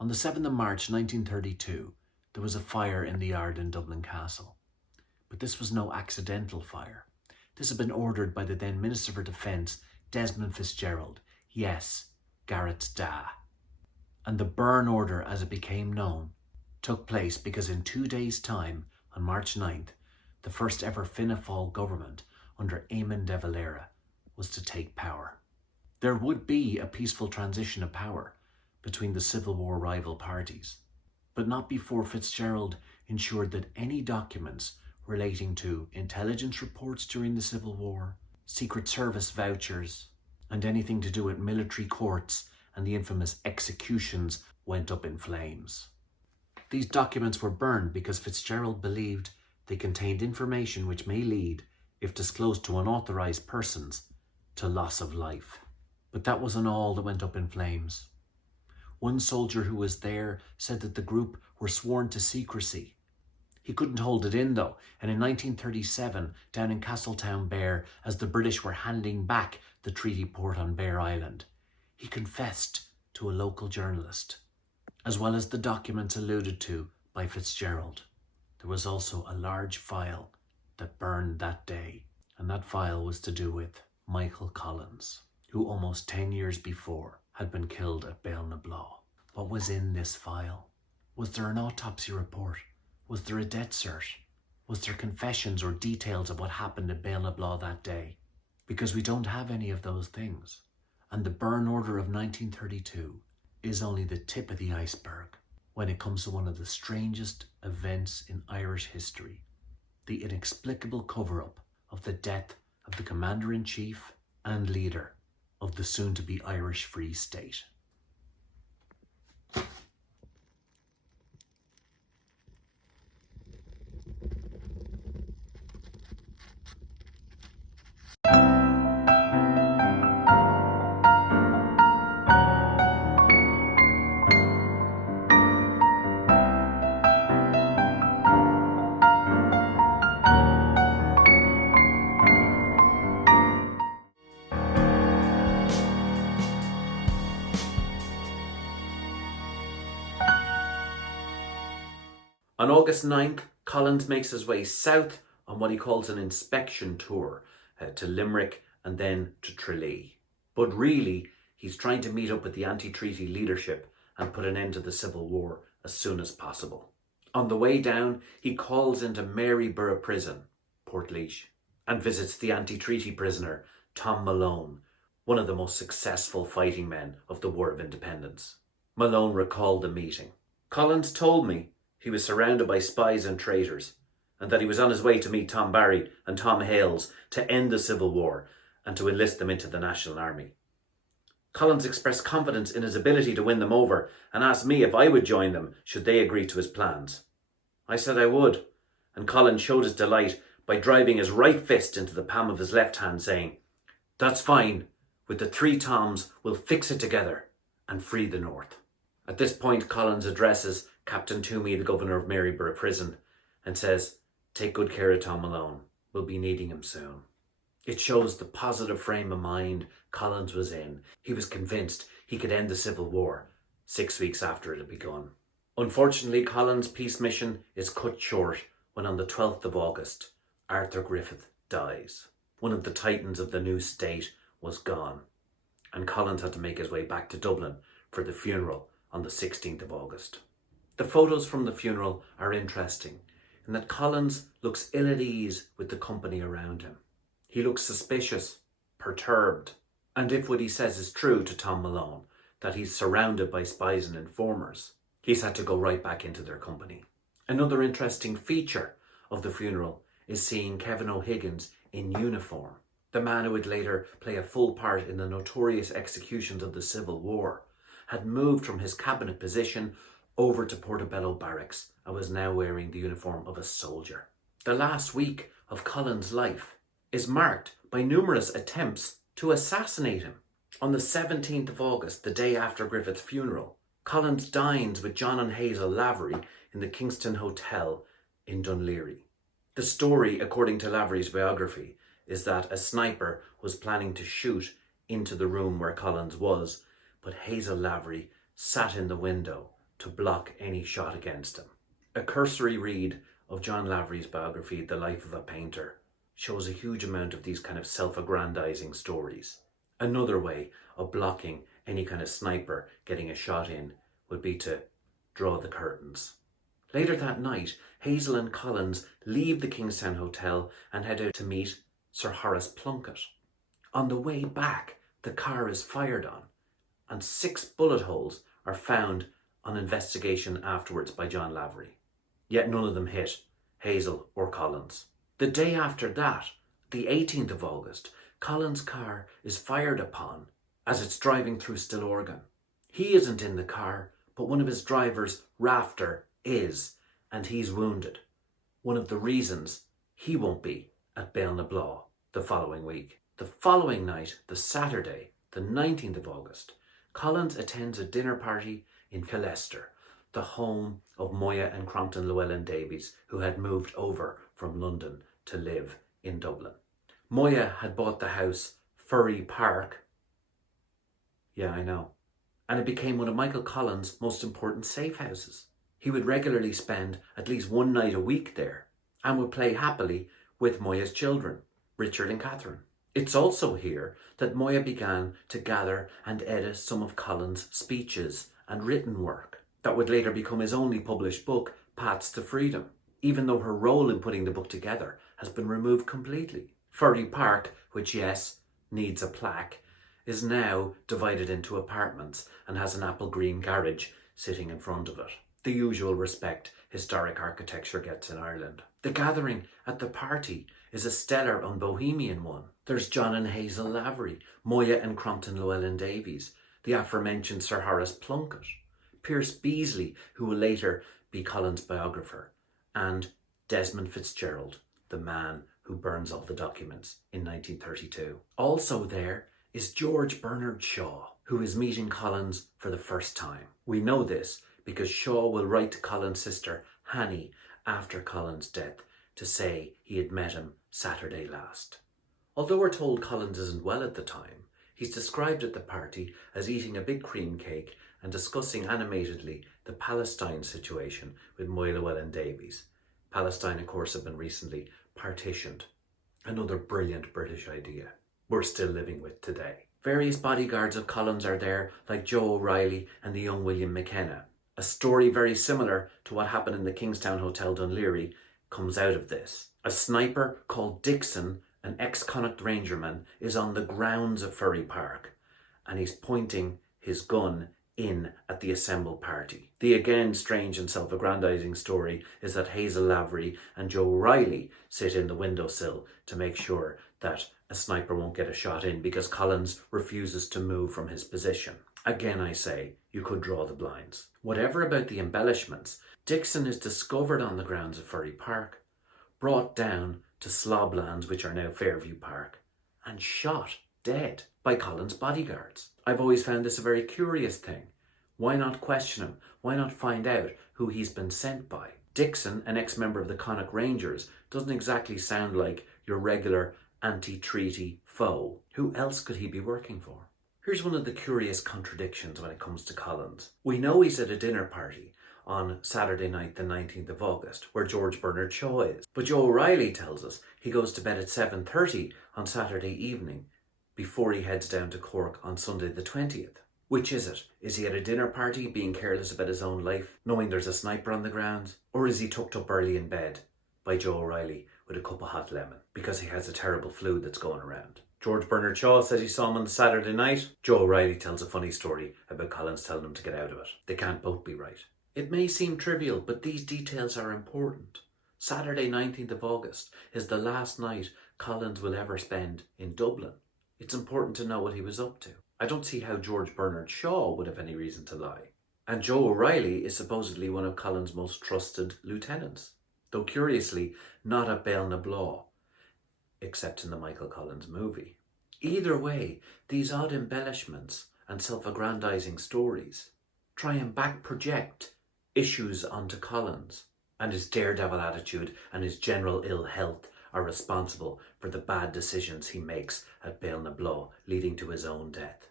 On the 7th of March 1932, there was a fire in the yard in Dublin Castle. But this was no accidental fire. This had been ordered by the then Minister for Defence, Desmond Fitzgerald. Yes, Garrett's dad. And the burn order, as it became known, took place because in 2 days' time, on March 9th, the first ever Fianna Fáil government under Eamon de Valera was to take power. There would be a peaceful transition of power between the Civil War rival parties, but not before Fitzgerald ensured that any documents relating to intelligence reports during the Civil War, Secret Service vouchers, and anything to do with military courts and the infamous executions went up in flames. These documents were burned because Fitzgerald believed they contained information which may lead, if disclosed to unauthorized persons, to loss of life. But that wasn't all that went up in flames. One soldier who was there said that the group were sworn to secrecy. He couldn't hold it in though, and in 1937, down in Castletown Bear, as the British were handing back the treaty port on Bear Island, he confessed to a local journalist. As well as the documents alluded to by Fitzgerald, there was also a large file that burned that day, and that file was to do with Michael Collins, who almost 10 years before had been killed at Béal na Bláth. What was in this file? Was there an autopsy report? Was there a death cert? Was there confessions or details of what happened at Béal na Bláth that day? Because we don't have any of those things. And the burn order of 1932 is only the tip of the iceberg when it comes to one of the strangest events in Irish history, the inexplicable cover-up of the death of the Commander-in-Chief and leader of the soon-to-be Irish Free State. On August 9th, Collins makes his way south on what he calls an inspection tour to Limerick and then to Tralee. But really, he's trying to meet up with the anti-treaty leadership and put an end to the Civil War as soon as possible. On the way down, he calls into Maryborough Prison, Portlaoise, and visits the anti-treaty prisoner, Tom Malone, one of the most successful fighting men of the War of Independence. Malone recalled the meeting. Collins told me he was surrounded by spies and traitors, and that he was on his way to meet Tom Barry and Tom Hales to end the Civil War and to enlist them into the National Army. Collins expressed confidence in his ability to win them over and asked me if I would join them should they agree to his plans. I said I would, and Collins showed his delight by driving his right fist into the palm of his left hand, saying, "That's fine, with the 3 Toms we'll fix it together and free the North." At this point, Collins addresses Captain Toomey, the governor of Maryborough Prison, and says, "Take good care of Tom Malone. We'll be needing him soon." It shows the positive frame of mind Collins was in. He was convinced he could end the Civil War 6 weeks after it had begun. Unfortunately, Collins' peace mission is cut short when on the 12th of August, Arthur Griffith dies. One of the titans of the new state was gone, and Collins had to make his way back to Dublin for the funeral on the 16th of August. The photos from the funeral are interesting in that Collins looks ill at ease with the company around him. He looks suspicious, perturbed, and if what he says is true to Tom Malone, that he's surrounded by spies and informers, he's had to go right back into their company. Another interesting feature of the funeral is seeing Kevin O'Higgins in uniform, the man who would later play a full part in the notorious executions of the Civil War, had moved from his cabinet position over to Portobello Barracks and was now wearing the uniform of a soldier. The last week of Collins' life is marked by numerous attempts to assassinate him. On the 17th of August, the day after Griffith's funeral, Collins dines with John and Hazel Lavery in the Kingston Hotel in Dunleary. The story, according to Lavery's biography, is that a sniper was planning to shoot into the room where Collins was, but Hazel Lavery sat in the window to block any shot against him. A cursory read of John Lavery's biography, The Life of a Painter, shows a huge amount of these kind of self-aggrandizing stories. Another way of blocking any kind of sniper getting a shot in would be to draw the curtains. Later that night, Hazel and Collins leave the Kingstown Hotel and head out to meet Sir Horace Plunkett. On the way back, the car is fired on, and 6 bullet holes are found on investigation afterwards by John Lavery. Yet none of them hit Hazel or Collins. The day after that, the 18th of August, Collins' car is fired upon as it's driving through Stillorgan. He isn't in the car, but one of his drivers, Rafter, is, and he's wounded. One of the reasons he won't be at Béal na Bláth the following week. The following night, the Saturday, the 19th of August, Collins attends a dinner party in Killester, the home of Moya and Crompton Llewellyn-Davies, who had moved over from London to live in Dublin. Moya had bought the house Furry Park. Yeah, I know. And it became one of Michael Collins' most important safe houses. He would regularly spend at least one night a week there and would play happily with Moya's children, Richard and Catherine. It's also here that Moya began to gather and edit some of Collins' speeches and written work that would later become his only published book, Paths to Freedom, even though her role in putting the book together has been removed completely. Furry Park, which, yes, needs a plaque, is now divided into apartments and has an apple green garage sitting in front of it. The usual respect historic architecture gets in Ireland. The gathering at the party is a stellar and bohemian one. There's John and Hazel Lavery, Moya and Crompton Llewellyn-Davies, the aforementioned Sir Horace Plunkett, Pierce Beasley, who will later be Collins' biographer, and Desmond Fitzgerald, the man who burns all the documents in 1932. Also there is George Bernard Shaw, who is meeting Collins for the first time. We know this because Shaw will write to Collins' sister Hannie after Collins' death to say he had met him Saturday last. Although we're told Collins isn't well at the time, he's described at the party as eating a big cream cake and discussing animatedly the Palestine situation with Moya Llewellyn-Davies. Palestine, of course, had been recently partitioned. Another brilliant British idea we're still living with today. Various bodyguards of Collins are there, like Joe O'Reilly and the young William McKenna. A story very similar to what happened in the Kingstown Hotel Dunleary comes out of this. A sniper called Dixon, an ex-Connacht Rangerman, is on the grounds of Furry Park and he's pointing his gun in at the assembled party. The again strange and self-aggrandizing story is that Hazel Lavery and Joe O'Reilly sit in the windowsill to make sure that a sniper won't get a shot in because Collins refuses to move from his position. Again, I say, you could draw the blinds. Whatever about the embellishments, Dixon is discovered on the grounds of Furry Park, brought down to Sloblands, which are now Fairview Park, and shot dead by Collins' bodyguards. I've always found this a very curious thing. Why not question him? Why not find out who he's been sent by? Dixon, an ex-member of the Connacht Rangers, doesn't exactly sound like your regular anti-treaty foe. Who else could he be working for? Here's one of the curious contradictions when it comes to Collins. We know he's at a dinner party on Saturday night, the 19th of August, where George Bernard Shaw is. But Joe O'Reilly tells us he goes to bed at 7:30 on Saturday evening before he heads down to Cork on Sunday the 20th. Which is it? Is he at a dinner party being careless about his own life, knowing there's a sniper on the grounds? Or is he tucked up early in bed by Joe O'Reilly with a cup of hot lemon because he has a terrible flu that's going around? George Bernard Shaw says he saw him on the Saturday night. Joe O'Reilly tells a funny story about Collins telling him to get out of it. They can't both be right. It may seem trivial, but these details are important. Saturday 19th of August is the last night Collins will ever spend in Dublin. It's important to know what he was up to. I don't see how George Bernard Shaw would have any reason to lie. And Joe O'Reilly is supposedly one of Collins' most trusted lieutenants, though curiously not at Béal na Bláth, except in the Michael Collins movie. Either way, these odd embellishments and self-aggrandizing stories try and back-project issues onto Collins, and his daredevil attitude and his general ill health are responsible for the bad decisions he makes at Béal na Bláth, leading to his own death,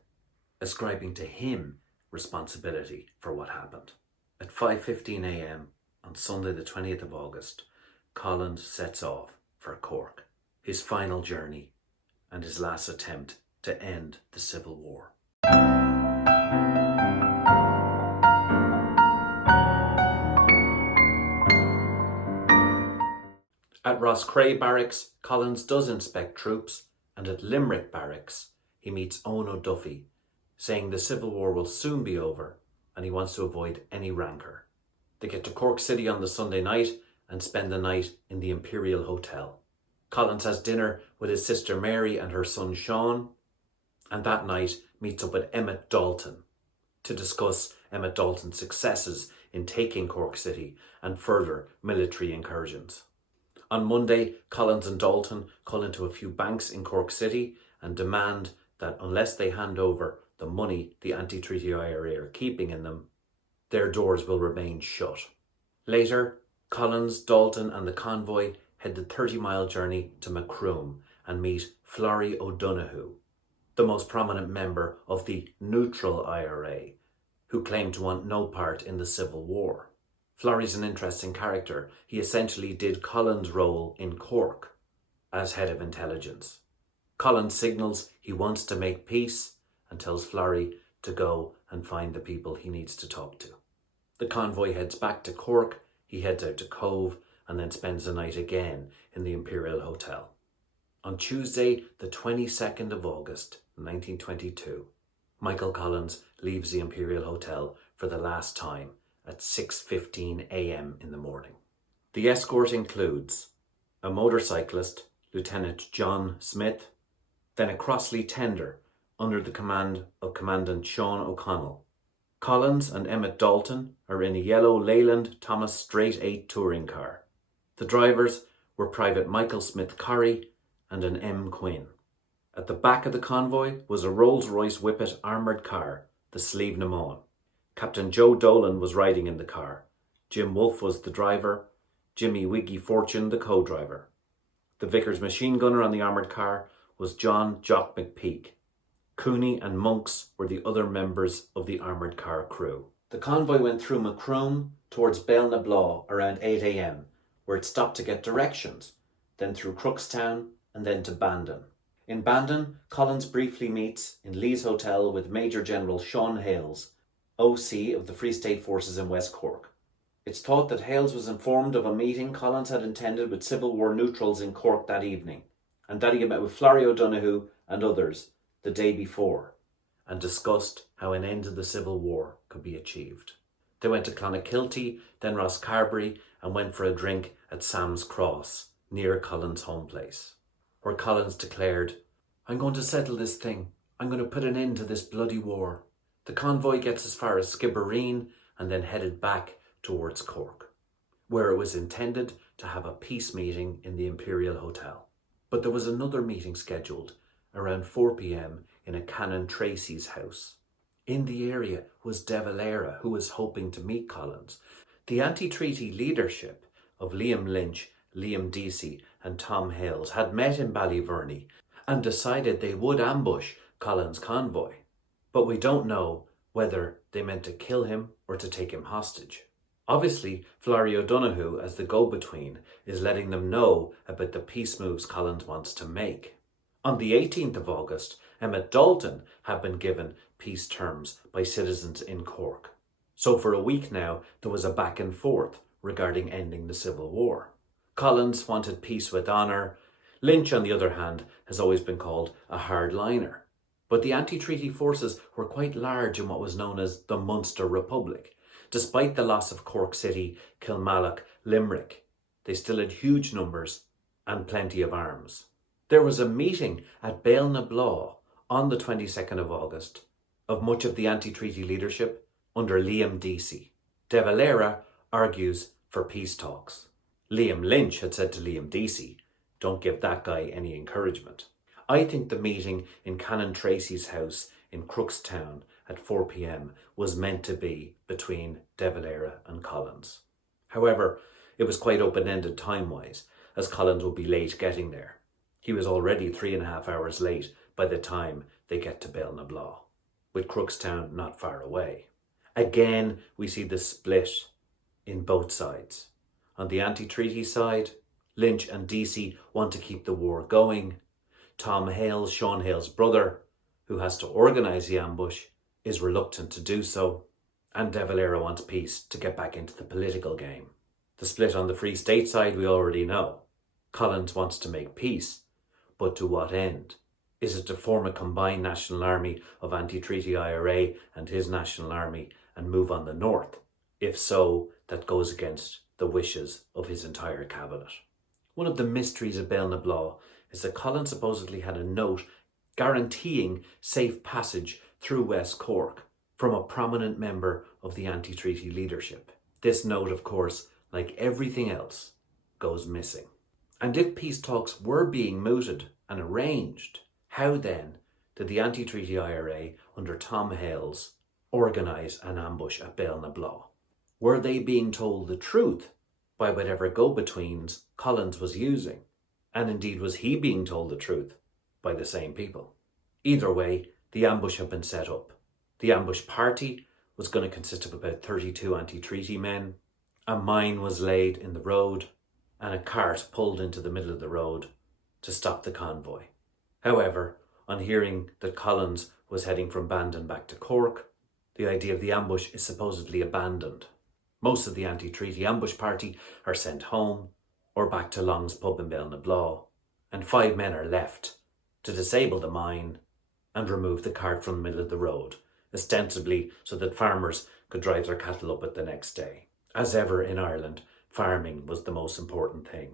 ascribing to him responsibility for what happened. At 5:15 a.m. on Sunday the 20th of August, Collins sets off for Cork, his final journey and his last attempt to end the Civil War. At Roscrea Barracks, Collins does inspect troops, and at Limerick Barracks, he meets Eoin O'Duffy, saying the Civil War will soon be over and he wants to avoid any rancour. They get to Cork City on the Sunday night and spend the night in the Imperial Hotel. Collins has dinner with his sister Mary and her son Sean, and that night meets up with Emmett Dalton to discuss Emmett Dalton's successes in taking Cork City and further military incursions. On Monday, Collins and Dalton call into a few banks in Cork City and demand that unless they hand over the money the anti-treaty IRA are keeping in them, their doors will remain shut. Later, Collins, Dalton and the convoy head the 30-mile journey to Macroom and meet Florry O'Donoghue, the most prominent member of the neutral IRA, who claimed to want no part in the Civil War. Florry's an interesting character. He essentially did Collins' role in Cork as head of intelligence. Collins signals he wants to make peace and tells Florry to go and find the people he needs to talk to. The convoy heads back to Cork, he heads out to Cove and then spends the night again in the Imperial Hotel. On Tuesday, the 22nd of August, 1922, Michael Collins leaves the Imperial Hotel for the last time at 6:15 a.m. in the morning. The escort includes a motorcyclist, Lieutenant John Smith, then a Crossley tender under the command of Commandant Sean O'Connell. Collins and Emmett Dalton are in a yellow Leyland Thomas Straight 8 touring car. The drivers were Private Michael Smith Corrie and an M. Quinn. At the back of the convoy was a Rolls-Royce Whippet armoured car, the Slieve na Món. Captain Joe Dolan was riding in the car. Jim Wolfe was the driver, Jimmy Wiggy Fortune the co-driver. The Vickers machine gunner on the armoured car was John Jock McPeak. Cooney and Monks were the other members of the armoured car crew. The convoy went through Macroom towards Béal na Bláth around 8 a.m, where it stopped to get directions, then through Crookstown and then to Bandon. In Bandon, Collins briefly meets in Lee's Hotel with Major General Sean Hales, OC of the Free State Forces in West Cork. It's thought that Hales was informed of a meeting Collins had intended with Civil War neutrals in Cork that evening, and that he had met with Florry O'Donoghue and others the day before, and discussed how an end to the Civil War could be achieved. They went to Clonakilty, then Rosscarbery, and went for a drink at Sam's Cross, near Collins' home place, where Collins declared, "I'm going to settle this thing. I'm going to put an end to this bloody war." The convoy gets as far as Skibbereen and then headed back towards Cork, where it was intended to have a peace meeting in the Imperial Hotel. But there was another meeting scheduled around 4 p.m. in a Canon Tracy's house. In the area was De Valera, who was hoping to meet Collins. The anti-treaty leadership of Liam Lynch, Liam Deasy and Tom Hales had met in Ballyverney and decided they would ambush Collins' convoy. But we don't know whether they meant to kill him or to take him hostage. Obviously, Florry O'Donoghue, as the go-between, is letting them know about the peace moves Collins wants to make. On the 18th of August, Emmett Dalton had been given peace terms by citizens in Cork. So for a week now, there was a back and forth regarding ending the Civil War. Collins wanted peace with honour. Lynch, on the other hand, has always been called a hardliner. But the anti-treaty forces were quite large in what was known as the Munster Republic. Despite the loss of Cork City, Kilmallock, Limerick, they still had huge numbers and plenty of arms. There was a meeting at Béal na Bláth on the 22nd of August of much of the anti-treaty leadership under Liam Deasy. De Valera argues for peace talks. Liam Lynch had said to Liam Deasy, "Don't give that guy any encouragement." I think the meeting in Canon Tracy's house in Crookstown at 4 p.m. was meant to be between De Valera and Collins. However, it was quite open-ended time-wise, as Collins would be late getting there. He was already 3.5 hours late by the time they get to Béal na Bláth, with Crookstown not far away. Again, we see the split in both sides. On the anti-treaty side, Lynch and Deasy want to keep the war going. Tom Hales, Sean Hale's brother, who has to organise the ambush, is reluctant to do so. And De Valera wants peace to get back into the political game. The split on the Free State side we already know. Collins wants to make peace, but to what end? Is it to form a combined national army of anti-treaty IRA and his national army and move on the north? If so, that goes against the wishes of his entire cabinet. One of the mysteries of Béal na Bláth is that Collins supposedly had a note guaranteeing safe passage through West Cork from a prominent member of the anti-treaty leadership. This note, of course, like everything else, goes missing. And if peace talks were being mooted and arranged, how then did the anti-treaty IRA under Tom Hales organise an ambush at Béal na Bláth? Were they being told the truth by whatever go-betweens Collins was using? And indeed, was he being told the truth by the same people? Either way, the ambush had been set up. The ambush party was going to consist of about 32 anti-treaty men. A mine was laid in the road and a cart pulled into the middle of the road to stop the convoy. However, on hearing that Collins was heading from Bandon back to Cork, the idea of the ambush is supposedly abandoned. Most of the anti-treaty ambush party are sent home or back to Long's pub in Béal na Bláth, and 5 men are left to disable the mine and remove the cart from the middle of the road, ostensibly so that farmers could drive their cattle up it the next day. As ever in Ireland, farming was the most important thing,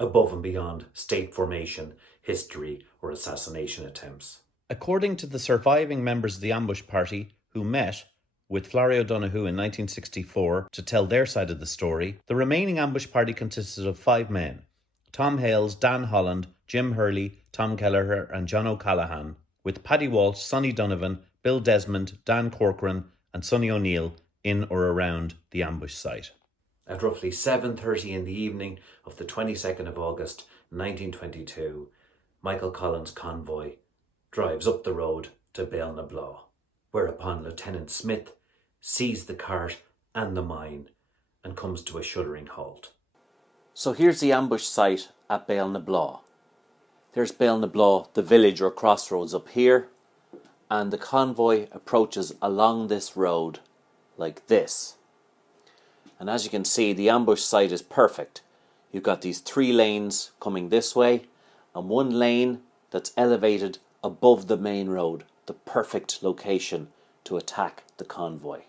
above and beyond state formation, history or assassination attempts. According to the surviving members of the ambush party who met with Florrie O'Donoghue in 1964 to tell their side of the story, the remaining ambush party consisted of 5 men: Tom Hales, Dan Holland, Jim Hurley, Tom Kelleher and John O'Callaghan, with Paddy Walsh, Sonny Donovan, Bill Desmond, Dan Corcoran and Sonny O'Neill in or around the ambush site. At roughly 7:30 in the evening of the 22nd of August 1922, Michael Collins' convoy drives up the road to Béal na Bláth, whereupon Lieutenant Smith sees the cart and the mine and comes to a shuddering halt. So here's the ambush site at Béal na Bláth. There's Béal na Bláth, the village or crossroads up here, and the convoy approaches along this road like this. And as you can see, the ambush site is perfect. You've got these 3 lanes coming this way and 1 lane that's elevated above the main road, the perfect location to attack the convoy.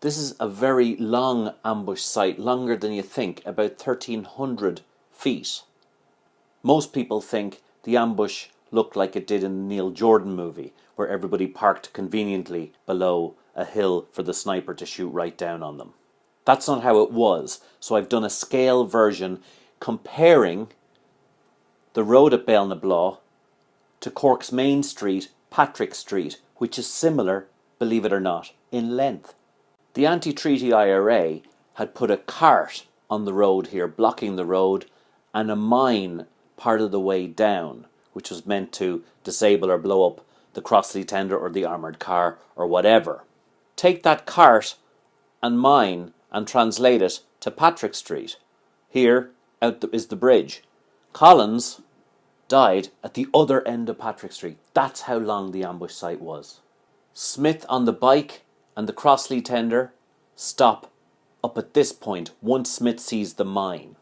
This is a very long ambush site, longer than you think, about 1,300 feet. Most people think the ambush looked like it did in the Neil Jordan movie, where everybody parked conveniently below a hill for the sniper to shoot right down on them. That's not how it was, so I've done a scale version comparing the road at Béal na Bláth to Cork's main street, Patrick Street, which is similar, believe it or not, in length. The anti-treaty IRA had put a cart on the road here, blocking the road, and a mine part of the way down, which was meant to disable or blow up the Crossley tender or the armoured car or whatever. Take that cart and mine and translate it to Patrick Street. Here is the bridge. Collins died at the other end of Patrick Street. That's how long the ambush site was. Smith on the bike and the Crossley tender stop up at this point once Smith sees the mine.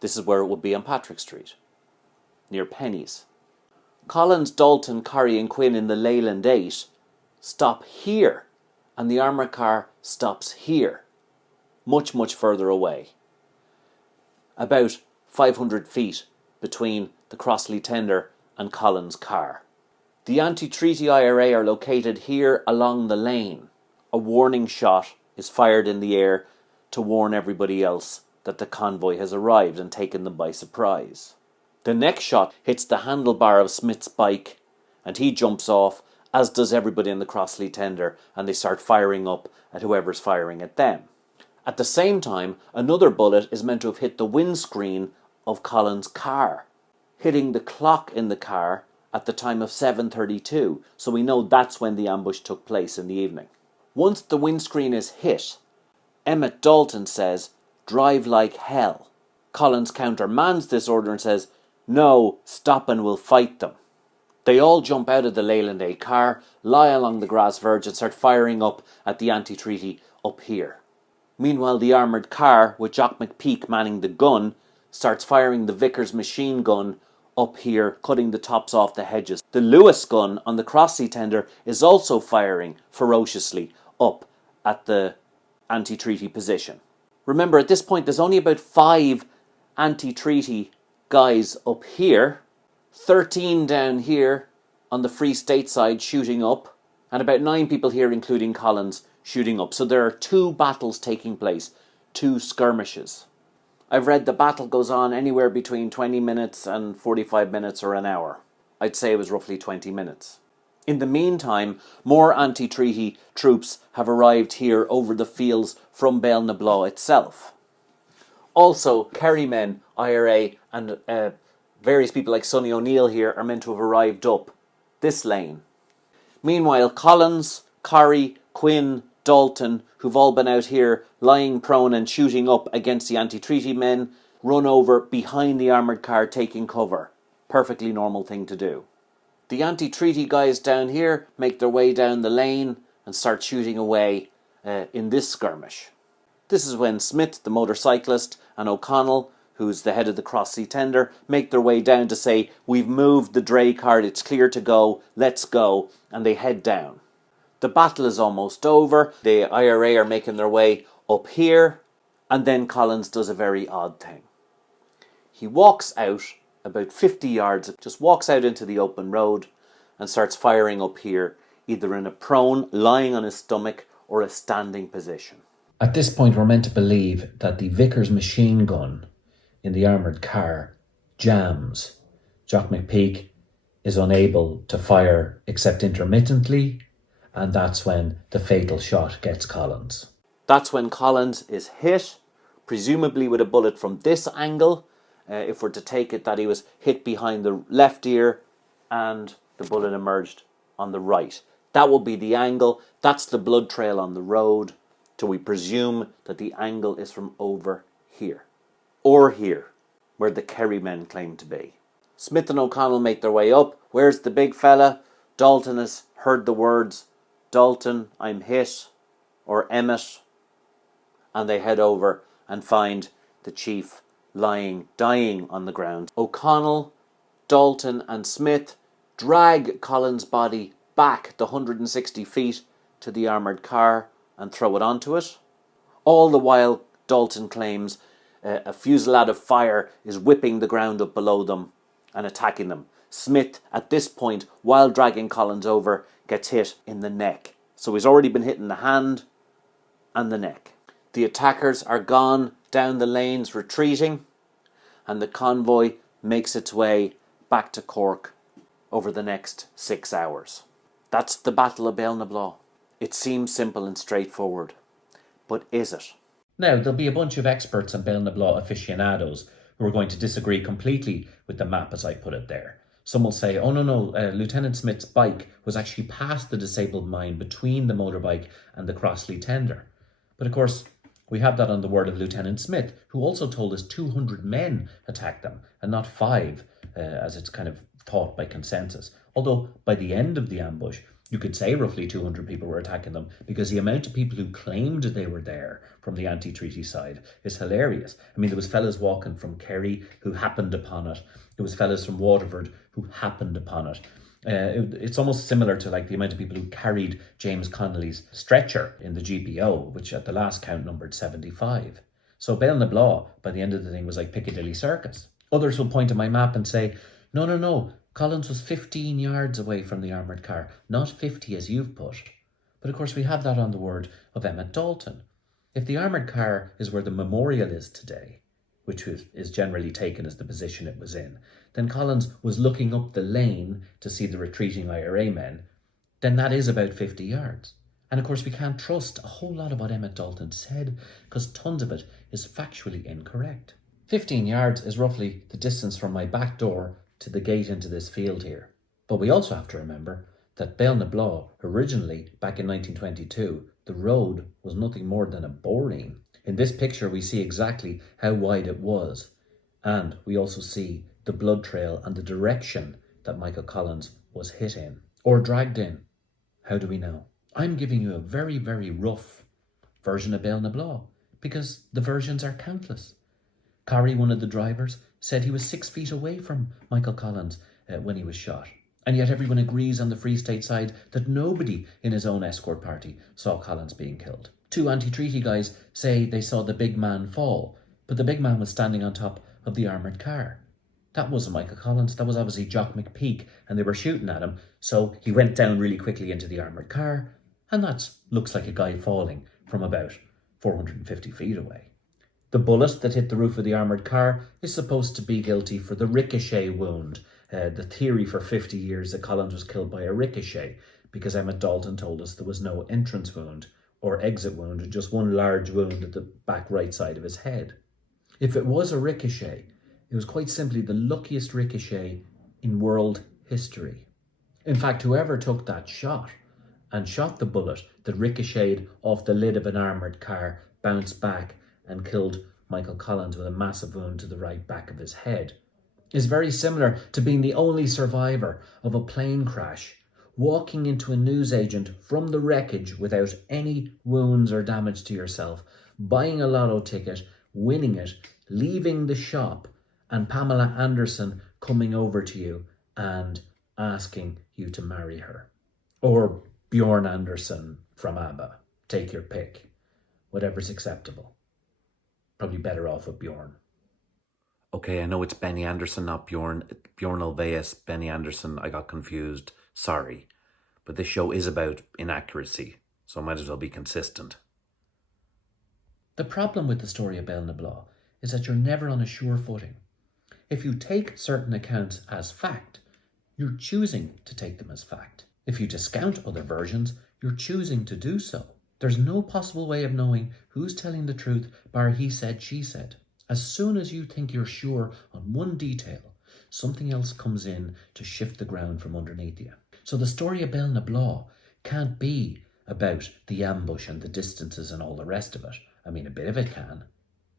This is where it would be on Patrick Street, near Penny's. Collins, Dalton, Corrie and Quinn in the Leyland 8 stop here, and the armoured car stops here, much, much further away. About 500 feet between the Crossley tender and Collins' car. The anti-treaty IRA are located here along the lane. A warning shot is fired in the air to warn everybody else that the convoy has arrived and taken them by surprise. The next shot hits the handlebar of Smith's bike and he jumps off, as does everybody in the Crossley tender, and they start firing up at whoever's firing at them. At the same time, another bullet is meant to have hit the windscreen of Collins' car, hitting the clock in the car at the time of 7:32, so we know that's when the ambush took place in the evening. Once the windscreen is hit, Emmett Dalton says, "Drive like hell." Collins countermands this order and says, "No, stop and we'll fight them." They all jump out of the Leyland A car, lie along the grass verge and start firing up at the anti-treaty up here. Meanwhile, the armoured car, with Jock McPeak manning the gun, starts firing the Vickers machine gun up here, cutting the tops off the hedges. The Lewis gun on the Crossley tender is also firing ferociously up at the anti-treaty position. Remember, at this point, there's only about 5 anti-treaty guys up here, 13 down here on the Free State side shooting up, and about 9 people here, including Collins, shooting up. So there are 2 battles taking place, 2 skirmishes. I've read the battle goes on anywhere between 20 minutes and 45 minutes or an hour. I'd say it was roughly 20 minutes. In the meantime, more anti-treaty troops have arrived here over the fields from Béal na Bláth itself. Also, Kerrymen, IRA, and various people like Sonny O'Neill here are meant to have arrived up this lane. Meanwhile, Collins, Corrie, Quinn, Dalton, who've all been out here lying prone and shooting up against the anti-treaty men, run over behind the armoured car taking cover. Perfectly normal thing to do. The anti-treaty guys down here make their way down the lane and start shooting away in this skirmish. This is when Smith, the motorcyclist, and O'Connell, who's the head of the Crossley tender, make their way down to say, "We've moved the dray cart, it's clear to go, let's go," and they head down. The battle is almost over. The IRA are making their way up here, and then Collins does a very odd thing. He walks out about 50 yards, just walks out into the open road and starts firing up here, either in a prone, lying on his stomach, or a standing position. At this point, we're meant to believe that the Vickers machine gun in the armoured car jams. Jock McPeak is unable to fire except intermittently, and that's when the fatal shot gets Collins. That's when Collins is hit, presumably with a bullet from this angle, if we're to take it that he was hit behind the left ear and the bullet emerged on the right. That will be the angle. That's the blood trail on the road. So we presume that the angle is from over here. Or here, where the Kerry men claim to be. Smith and O'Connell make their way up. Where's the big fella? Dalton has heard the words, "Dalton, I'm hit," or "Emmett," and they head over and find the chief dying on the ground. O'Connell, Dalton and Smith drag Collins' body back the 160 feet to the armoured car and throw it onto it. All the while, Dalton claims a fusillade of fire is whipping the ground up below them and attacking them. Smith, at this point, while dragging Collins over, gets hit in the neck. So he's already been hit in the hand and the neck. The attackers are gone down the lanes, retreating, and the convoy makes its way back to Cork over the next 6 hours. That's the Battle of Béal na Bláth. It seems simple and straightforward, but is it? Now, there'll be a bunch of experts and Béal na Bláth aficionados who are going to disagree completely with the map as I put it there. Some will say, oh no, Lieutenant Smith's bike was actually past the disabled mine between the motorbike and the Crossley tender. But of course, we have that on the word of Lieutenant Smith, who also told us 200 men attacked them and not 5, as it's kind of thought by consensus. Although by the end of the ambush, you could say roughly 200 people were attacking them, because the amount of people who claimed they were there from the anti-treaty side is hilarious. I mean, there was fellas walking from Kerry who happened upon it. There was fellas from Waterford who happened upon it. It's almost similar to like the amount of people who carried James Connolly's stretcher in the GPO, which at the last count numbered 75. So Béal na Bláth, by the end of the thing, was like Piccadilly Circus. Others will point to my map and say, no, Collins was 15 yards away from the armoured car, not 50 as you've put. But of course we have that on the word of Emmett Dalton. If the armoured car is where the memorial is today, which is generally taken as the position it was in, then Collins was looking up the lane to see the retreating IRA men, then that is about 50 yards. And of course we can't trust a whole lot of what Emmett Dalton said, because tons of it is factually incorrect. 15 yards is roughly the distance from my back door to the gate into this field here. But we also have to remember that Béal na Bláth, originally, back in 1922, the road was nothing more than a boreen. In this picture we see exactly how wide it was, and we also see the blood trail and the direction that Michael Collins was hit in, or dragged in. How do we know? I'm giving you a very, very rough version of Béal na Bláth, because the versions are countless. Carrie, one of the drivers, said he was 6 feet away from Michael Collins when he was shot. And yet everyone agrees on the Free State side that nobody in his own escort party saw Collins being killed. 2 anti-treaty guys say they saw the big man fall, but the big man was standing on top of the armoured car. That wasn't Michael Collins, that was obviously Jock McPeak, and they were shooting at him, so he went down really quickly into the armoured car, and that looks like a guy falling from about 450 feet away. The bullet that hit the roof of the armoured car is supposed to be guilty for the ricochet wound. The theory for 50 years that Collins was killed by a ricochet, because Emmett Dalton told us there was no entrance wound or exit wound, just one large wound at the back right side of his head. If it was a ricochet, it was quite simply the luckiest ricochet in world history. In fact, whoever took that shot and shot the bullet that ricocheted off the lid of an armoured car, bounced back and killed Michael Collins with a massive wound to the right back of his head, is very similar to being the only survivor of a plane crash, walking into a newsagent from the wreckage without any wounds or damage to yourself, buying a lotto ticket, winning it, leaving the shop, and Pamela Anderson coming over to you and asking you to marry her. Or Bjorn Anderson from ABBA. Take your pick. Whatever's acceptable. Probably better off with Bjorn. Okay, I know it's Benny Anderson, not Bjorn. Bjorn Ulvaeus, Benny Anderson. I got confused. Sorry. But this show is about inaccuracy, so I might as well be consistent. The problem with the story of Béal na Bláth is that you're never on a sure footing. If you take certain accounts as fact, you're choosing to take them as fact. If you discount other versions, you're choosing to do so. There's no possible way of knowing who's telling the truth bar he said, she said. As soon as you think you're sure on one detail, something else comes in to shift the ground from underneath you. So the story of Béal na Bláth can't be about the ambush and the distances and all the rest of it. I mean, a bit of it can.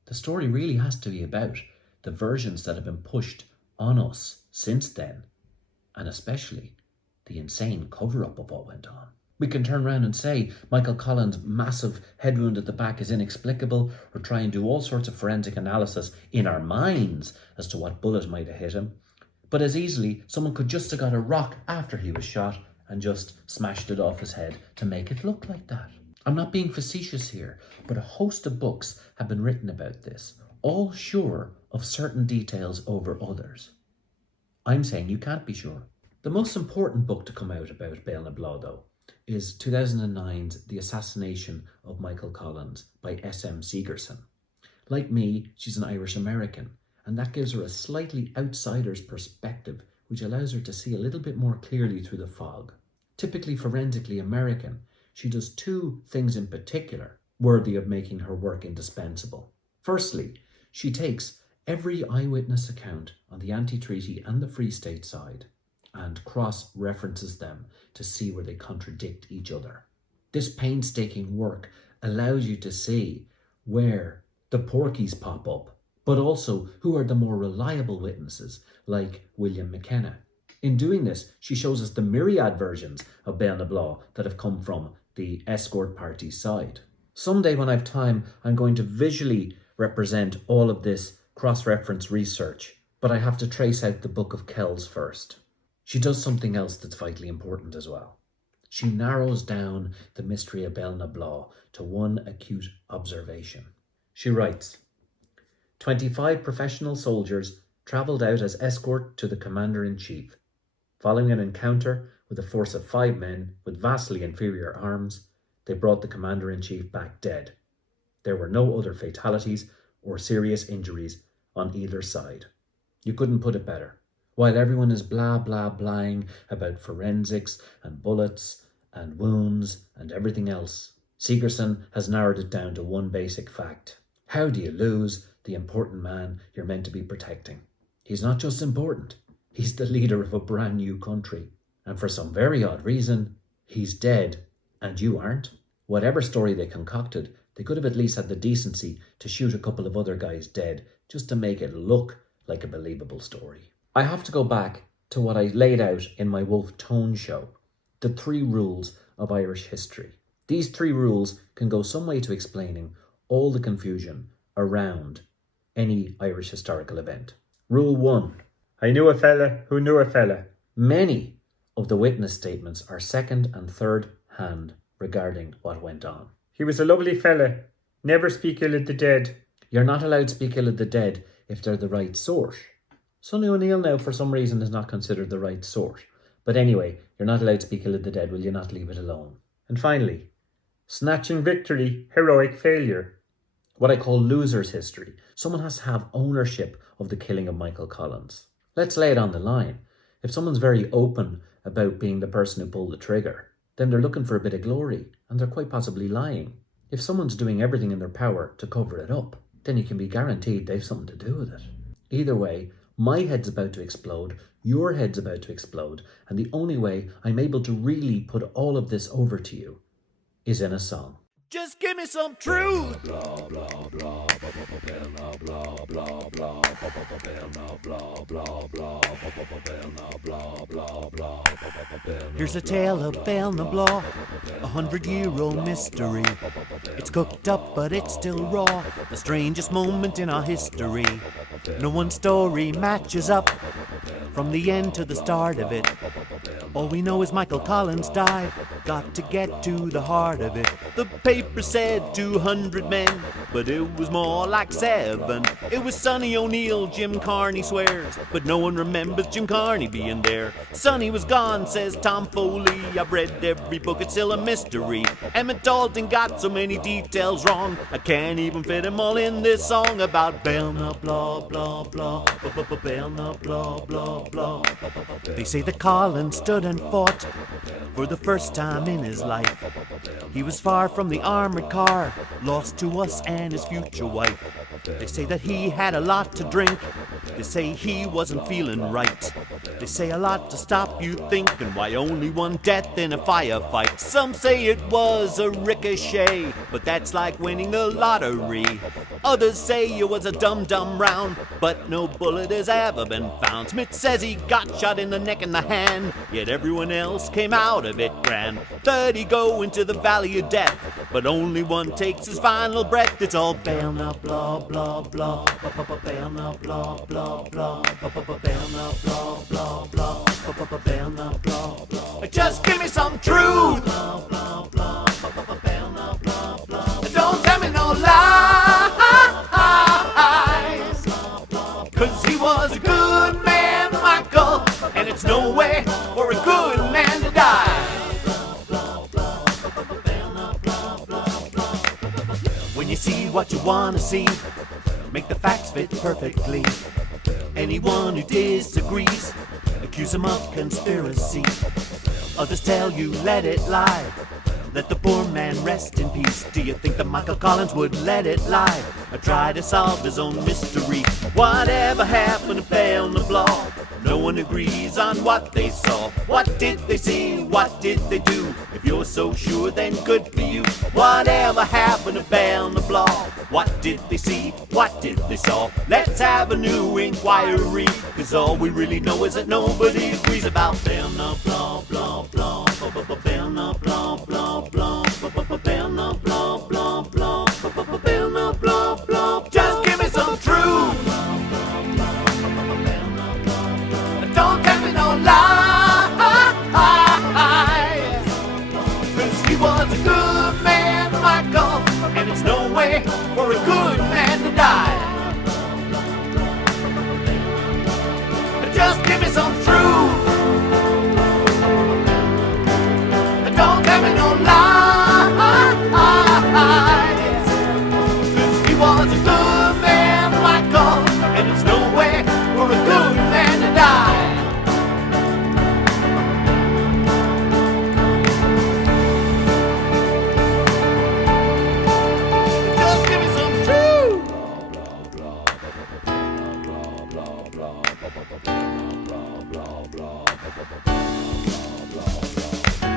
The story really has to be about the versions that have been pushed on us since then, and especially the insane cover-up of what went on. We can turn around and say Michael Collins' massive head wound at the back is inexplicable, or try and do all sorts of forensic analysis in our minds as to what bullet might have hit him. But as easily, someone could just have got a rock after he was shot and just smashed it off his head to make it look like that. I'm not being facetious here, but a host of books have been written about this, all sure of certain details over others. I'm saying you can't be sure. The most important book to come out about Béal na Bláth, though, is 2009's The Assassination of Michael Collins by S.M. Segerson. Like me, she's an Irish American, and that gives her a slightly outsider's perspective, which allows her to see a little bit more clearly through the fog. Typically forensically American, she does 2 things in particular worthy of making her work indispensable. Firstly, she takes every eyewitness account on the anti-treaty and the Free State side and cross-references them to see where they contradict each other. This painstaking work allows you to see where the porkies pop up, but also who are the more reliable witnesses, like William McKenna. In doing this, she shows us the myriad versions of Béal na Bláth that have come from the escort party side. Someday when I have time, I'm going to visually represent all of this cross-reference research, but I have to trace out the Book of Kells first. She does something else that's vitally important as well. She narrows down the mystery of Béal na Bláth to one acute observation. She writes, 25 professional soldiers travelled out as escort to the Commander-in-Chief. Following an encounter with a force of 5 men with vastly inferior arms, they brought the Commander-in-Chief back dead. There were no other fatalities or serious injuries on either side. You couldn't put it better. While everyone is blahing about forensics and bullets and wounds and everything else, Segerson has narrowed it down to one basic fact. How do you lose the important man you're meant to be protecting? He's not just important, he's the leader of a brand new country, And for some very odd reason, he's dead and you aren't. Whatever story they concocted, they could have at least had the decency to shoot a couple of other guys dead just to make it look like a believable story. I have to go back to what I laid out in my Wolf Tone show, the 3 rules of Irish history. These 3 rules can go some way to explaining all the confusion around any Irish historical event. Rule 1. I knew a fella who knew a fella. Many of the witness statements are second and third hand regarding what went on. He was a lovely fella. Never speak ill of the dead. You're not allowed to speak ill of the dead if they're the right sort. Sonny O'Neill now, for some reason, is not considered the right sort. But anyway, you're not allowed to speak ill of the dead. Will you not leave it alone? And finally, snatching victory, heroic failure. What I call loser's history. Someone has to have ownership of the killing of Michael Collins. Let's lay it on the line. If someone's very open about being the person who pulled the trigger, then they're looking for a bit of glory, and they're quite possibly lying. If someone's doing everything in their power to cover it up, then you can be guaranteed they've something to do with it. Either way, my head's about to explode, your head's about to explode, and the only way I'm able to really put all of this over to you is in a song. Just give me some truth. Here's a tale of Béal na Bláth, 100-year-old mystery. It's cooked up, but it's still raw. The strangest moment in our history. No one story matches up from the end to the start of it. All we know is Michael Collins died. Got to get to the heart of it. The paper said 200 men, but it was more like 7. It was Sonny O'Neill, Jim Carney swears, but no one remembers Jim Carney being there. Sonny was gone, says Tom Foley. I've read every book, it's still a mystery. Emmett Dalton got so many details wrong, I can't even fit them all in this song about Béal na Bláth, Bláth, Bláth, Béal na Bláth, Bláth, Bláth. They say that Collins stood and fought for the first time in his life. He was far from the armored car, lost to us and his future wife. They say that he had a lot to drink. They say he wasn't feeling right. They say a lot to stop you thinking, why only one death in a firefight? Some say it was a ricochet, but that's like winning the lottery. Others say it was a dum-dum round, but no bullet has ever been found. Smith says he got shot in the neck and the hand, yet everyone else came out of it grand. 30 go into the valley of death, but only one takes his final breath. It's all Béal na Bláth, Bláth, Bláth, Béal na Bláth, Bláth, Bláth, Béal na Bláth, Bláth, Bláth, Béal na Bláth, Bláth. Just give me some truth. Don't tell me no lies, 'cause he was a good man, Michael, and it's no way for a good man to die. When you see what you want to see, make the facts fit perfectly. Anyone who disagrees, accuse him of conspiracy. Others tell you let it lie, let the poor man rest in peace. Do you think that Michael Collins would let it lie, or try to solve his own mystery? Whatever happened to Béal na Bláth? No one agrees on what they saw. What did they see? What did they do? If you're so sure, then good for you. Whatever happened to Béal na Bláth? What did they see? What did they saw? Let's have a new inquiry, 'cause all we really know is that nobody agrees about Béal na Bláth, Bláth, Bláth, Béal na Bláth, Bláth, Bláth, Béal na Bláth, Bláth, Bláth, Béal na Bláth, Bláth. Just give me some truth. Don't tell me no lies, 'cause he was a good man, Michael, and it's no way for a good man to die. Just give me some truth.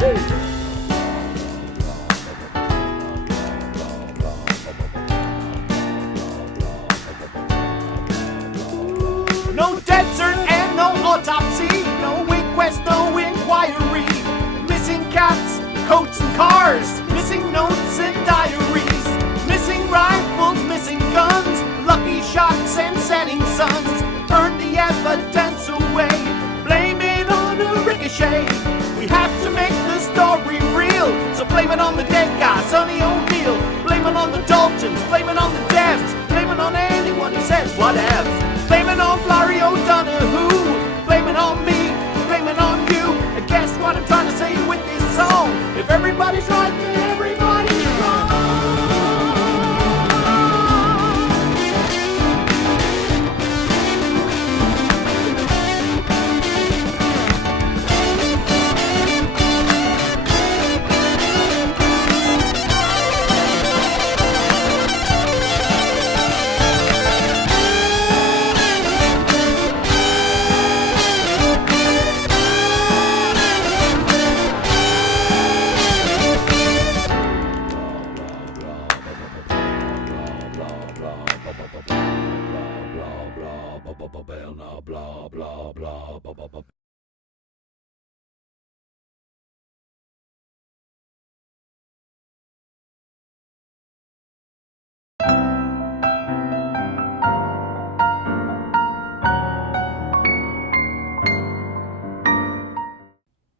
No desert and no autopsy, no inquest, no inquiry. Missing cats, coats and cars, missing notes and diaries. Missing rifles, missing guns, lucky shots and setting suns. Burn the evidence away, blame it on a ricochet. We have to make the story real, so blame it on the dead guy, Sonny O'Neill. Blame it on the Daltons, blame it on the devs, blame it on anyone who says whatevs. Blame it on Florrie O'Donoghue, blame it on me, blame it on you. And guess what I'm trying to say with this song? If everybody's right, then everybody's wrong.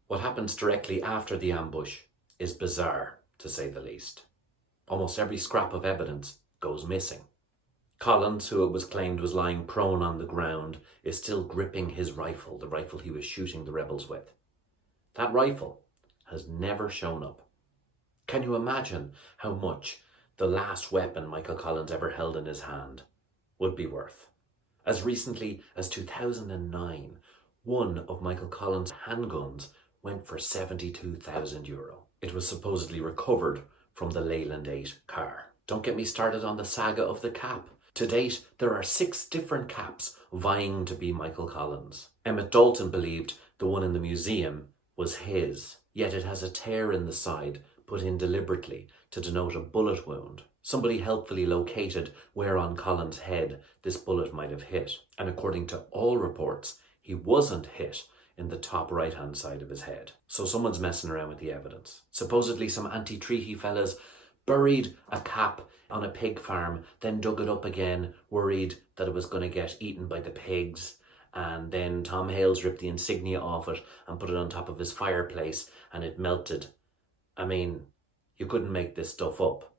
What happens directly after the ambush is bizarre, to say the least. Almost every scrap of evidence goes missing. Collins, who it was claimed was lying prone on the ground, is still gripping his rifle, the rifle he was shooting the rebels with. That rifle has never shown up. Can you imagine how much the last weapon Michael Collins ever held in his hand would be worth? As recently as 2009, one of Michael Collins' handguns went for €72,000. It was supposedly recovered from the Leyland 8 car. Don't get me started on the saga of the cap. To date, there are 6 different caps vying to be Michael Collins. Emmett Dalton believed the one in the museum was his, yet it has a tear in the side put in deliberately to denote a bullet wound. Somebody helpfully located where on Collins' head this bullet might have hit, and according to all reports, he wasn't hit in the top right-hand side of his head. So someone's messing around with the evidence. Supposedly some anti-treaty fellas buried a cap on a pig farm, then dug it up again, worried that it was going to get eaten by the pigs. And then Tom Hales ripped the insignia off it and put it on top of his fireplace and it melted. I mean, you couldn't make this stuff up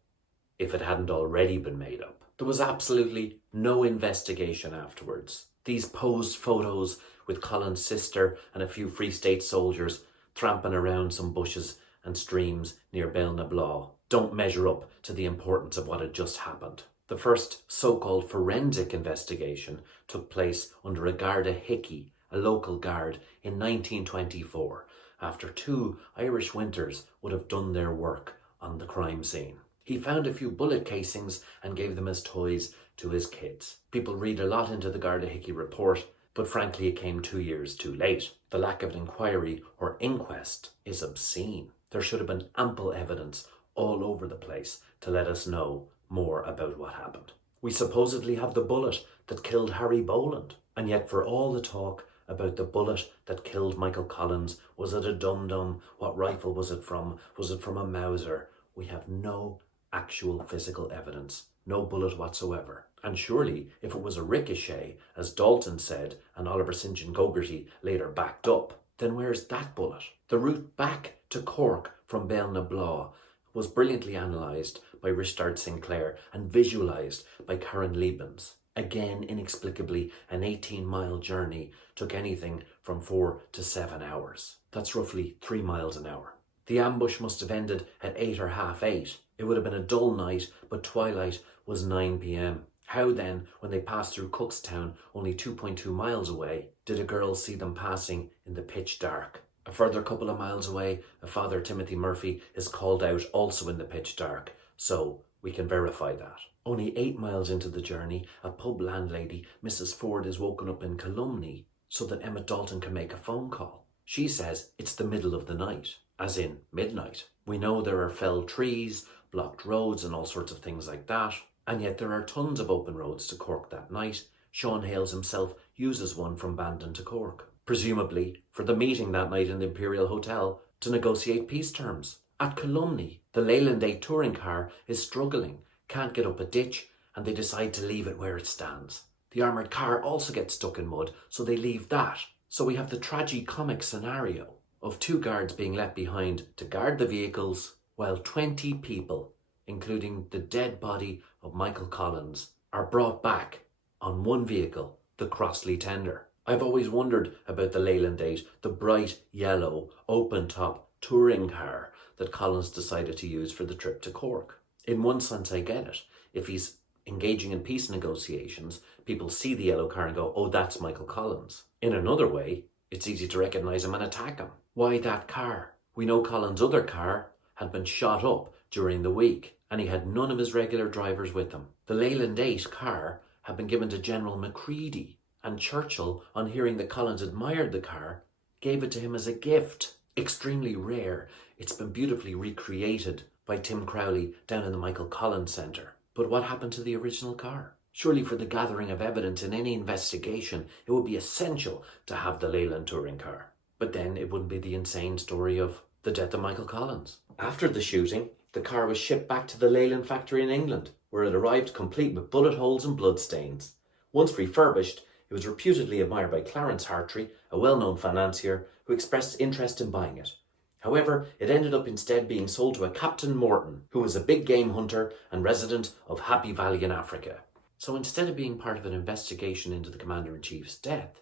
if it hadn't already been made up. There was absolutely no investigation afterwards. These posed photos with Collins' sister and a few Free State soldiers tramping around some bushes and streams near Bláth don't measure up to the importance of what had just happened. The first so-called forensic investigation took place under a Garda Hickey, a local guard, in 1924, after 2 Irish winters would have done their work on the crime scene. He found a few bullet casings and gave them as toys to his kids. People read a lot into the Garda Hickey report, but frankly it came 2 years too late. The lack of an inquiry or inquest is obscene. There should have been ample evidence all over the place to let us know more about what happened. We supposedly have the bullet that killed Harry Boland, and yet for all the talk about the bullet that killed Michael Collins, was it a dum-dum? What rifle was it from? Was it from a Mauser? We have no actual physical evidence, no bullet whatsoever. And surely, if it was a ricochet, as Dalton said, and Oliver St. John Gogarty later backed up, then where's that bullet? The route back to Cork from Béal na Bláth was brilliantly analysed by Richard Sinclair and visualised by Karen Liebens. Again, inexplicably, an 18-mile journey took anything from 4 to 7 hours. That's roughly 3 miles an hour. The ambush must have ended at 8 or half 8. It would have been a dull night, but twilight was 9 p.m. How then, when they passed through Cookstown, only 2.2 miles away, did a girl see them passing in the pitch dark? A further couple of miles away, a Father Timothy Murphy is called out also in the pitch dark, so we can verify that. Only 8 miles into the journey, a pub landlady, Mrs. Ford, is woken up in Columny so that Emmett Dalton can make a phone call. She says it's the middle of the night, as in midnight. We know there are felled trees, blocked roads and all sorts of things like that, and yet there are tons of open roads to Cork that night. Sean Hales himself uses one from Bandon to Cork, presumably for the meeting that night in the Imperial Hotel to negotiate peace terms. At Columney, the Leyland 8 touring car is struggling, can't get up a ditch, and they decide to leave it where it stands. The armoured car also gets stuck in mud, so they leave that. So we have the tragicomic scenario of 2 guards being left behind to guard the vehicles, while 20 people, including the dead body of Michael Collins, are brought back on one vehicle, the Crossley Tender. I've always wondered about the Leyland 8, the bright yellow, open-top touring car that Collins decided to use for the trip to Cork. In one sense, I get it. If he's engaging in peace negotiations, people see the yellow car and go, oh, that's Michael Collins. In another way, it's easy to recognise him and attack him. Why that car? We know Collins' other car had been shot up during the week, and he had none of his regular drivers with him. The Leyland 8 car had been given to General Macready, and Churchill, on hearing that Collins admired the car, gave it to him as a gift. Extremely rare. It's been beautifully recreated by Tim Crowley down in the Michael Collins Centre. But what happened to the original car? Surely for the gathering of evidence in any investigation, it would be essential to have the Leyland touring car. But then it wouldn't be the insane story of the death of Michael Collins. After the shooting, the car was shipped back to the Leyland factory in England, where it arrived complete with bullet holes and bloodstains. Once refurbished, it was reputedly admired by Clarence Hartree, a well-known financier, who expressed interest in buying it. However, it ended up instead being sold to a Captain Morton, who was a big game hunter and resident of Happy Valley in Africa. So instead of being part of an investigation into the Commander-in-Chief's death,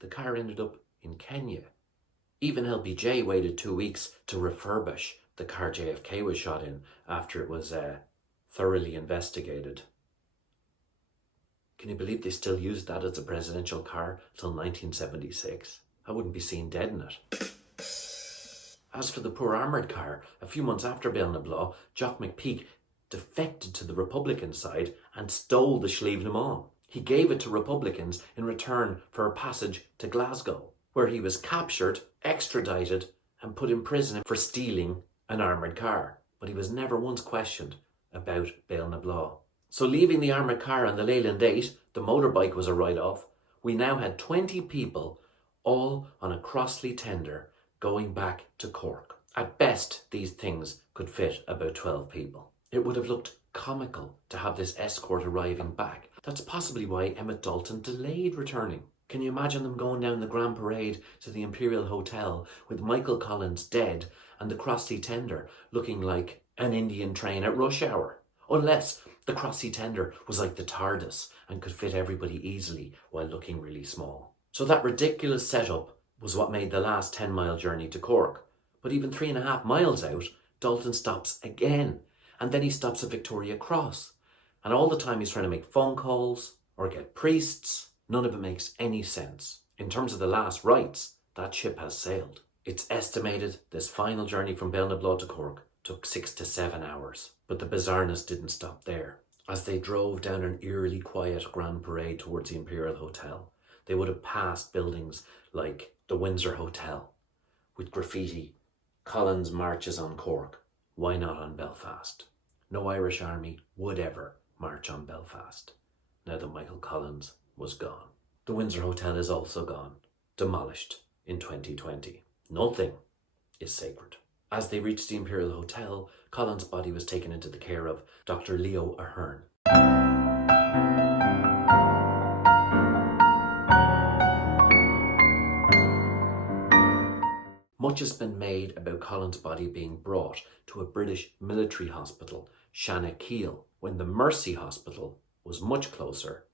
the car ended up in Kenya. Even LBJ waited 2 weeks to refurbish the car JFK was shot in after it was thoroughly investigated. Can you believe they still used that as a presidential car till 1976? I wouldn't be seen dead in it. As for the poor armoured car, a few months after Béal na Bláth, Jock McPeak defected to the Republican side and stole the Sliabh na Mán. He gave it to Republicans in return for a passage to Glasgow, where he was captured, extradited, and put in prison for stealing an armoured car. But he was never once questioned about Béal na Bláth. So leaving the armoured car and the Leyland 8, the motorbike was a write-off. We now had 20 people, all on a Crossley Tender, going back to Cork. At best, these things could fit about 12 people. It would have looked comical to have this escort arriving back. That's possibly why Emmett Dalton delayed returning. Can you imagine them going down the Grand Parade to the Imperial Hotel with Michael Collins dead and the Crossley Tender looking like an Indian train at rush hour? Unless the Crossley Tender was like the TARDIS and could fit everybody easily while looking really small. So that ridiculous setup was what made the last 10-mile journey to Cork. But even 3.5 miles out, Dalton stops again. And then he stops at Victoria Cross. And all the time he's trying to make phone calls or get priests. None of it makes any sense. In terms of the last rites, that ship has sailed. It's estimated this final journey from Béal na Bláth to Cork took 6 to 7 hours. But the bizarreness didn't stop there. As they drove down an eerily quiet Grand Parade towards the Imperial Hotel, they would have passed buildings like the Windsor Hotel, with graffiti, Collins marches on Cork, why not on Belfast? No Irish army would ever march on Belfast, now that Michael Collins was gone. The Windsor Hotel is also gone, demolished in 2020. Nothing is sacred. As they reached the Imperial Hotel, Collins' body was taken into the care of Dr. Leo Ahern. Much has been made about Collins' body being brought to a British military hospital, Shannakeil, when the Mercy Hospital was much closer,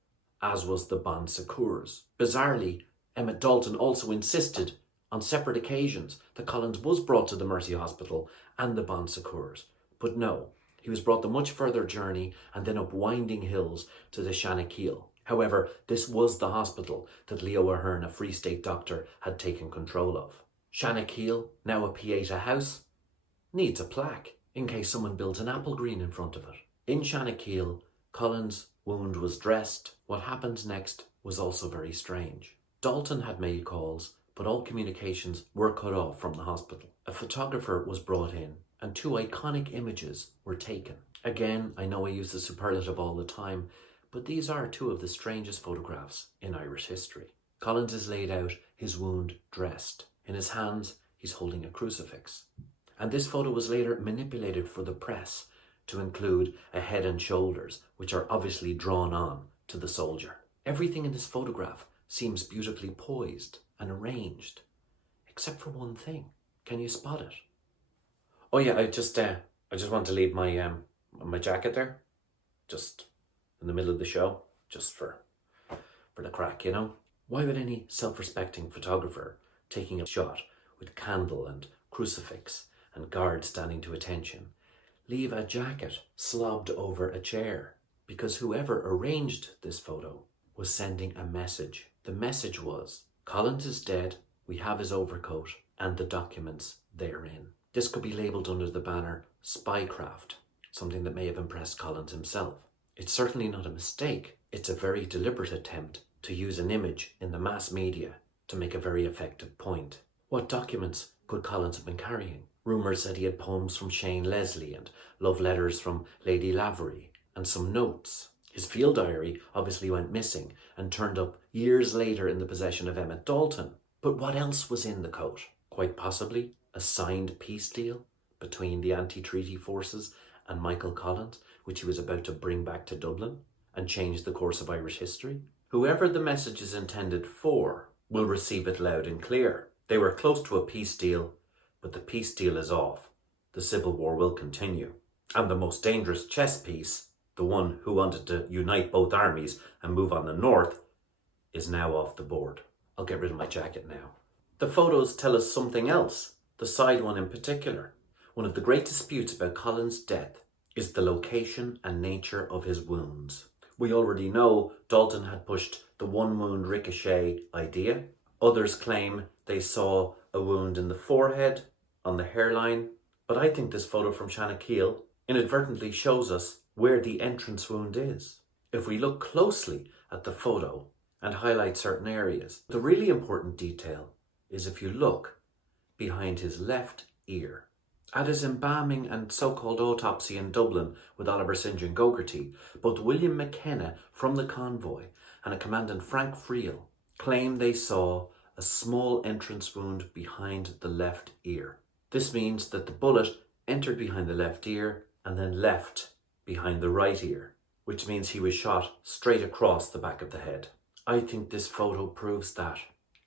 as was the Bon Secours. Bizarrely, Emmett Dalton also insisted on separate occasions that Collins was brought to the Mercy Hospital and the Bon Secours. But no, he was brought the much further journey and then up winding hills to the Shannakeil. However, this was the hospital that Leo Ahern, a Free State doctor, had taken control of. Shannakeil, now a Pieta house, needs a plaque in case someone builds an apple green in front of it. In Shannakeil, Collins' wound was dressed. What happened next was also very strange. Dalton had made calls but all communications were cut off from the hospital. A photographer was brought in and 2 iconic images were taken. Again, I know I use the superlative all the time, but these are 2 of the strangest photographs in Irish history. Collins is laid out, his wound dressed. In his hands, he's holding a crucifix. And this photo was later manipulated for the press to include a head and shoulders, which are obviously drawn on to the soldier. Everything in this photograph seems beautifully poised and arranged, except for one thing. Can you spot it? Oh yeah, I just want to leave my my jacket there, just in the middle of the show, just for the crack, you know. Why would any self-respecting photographer taking a shot with candle and crucifix and guards standing to attention leave a jacket slobbed over a chair? Because whoever arranged this photo was sending a message. The message was, Collins is dead, we have his overcoat and the documents therein. This could be labelled under the banner spycraft, something that may have impressed Collins himself. It's certainly not a mistake. It's a very deliberate attempt to use an image in the mass media to make a very effective point. What documents could Collins have been carrying? Rumours said he had poems from Shane Leslie and love letters from Lady Lavery and some notes. His field diary obviously went missing and turned up years later in the possession of Emmett Dalton. But what else was in the coat? Quite possibly a signed peace deal between the anti-treaty forces and Michael Collins, which he was about to bring back to Dublin and change the course of Irish history. Whoever the message is intended for will receive it loud and clear. They were close to a peace deal, but the peace deal is off. The Civil War will continue. And the most dangerous chess piece, the one who wanted to unite both armies and move on the north, is now off the board. I'll get rid of my jacket now. The photos tell us something else, the side one in particular. One of the great disputes about Collins' death is the location and nature of his wounds. We already know Dalton had pushed the one wound ricochet idea. Others claim they saw a wound in the forehead, on the hairline, but I think this photo from Shanakeel inadvertently shows us where the entrance wound is. If we look closely at the photo and highlight certain areas, the really important detail is if you look behind his left ear. At his embalming and so-called autopsy in Dublin with Oliver St. John Gogarty, both William McKenna from the convoy and a Commandant Frank Friel claim they saw a small entrance wound behind the left ear. This means that the bullet entered behind the left ear and then left behind the right ear, which means he was shot straight across the back of the head. I think this photo proves that.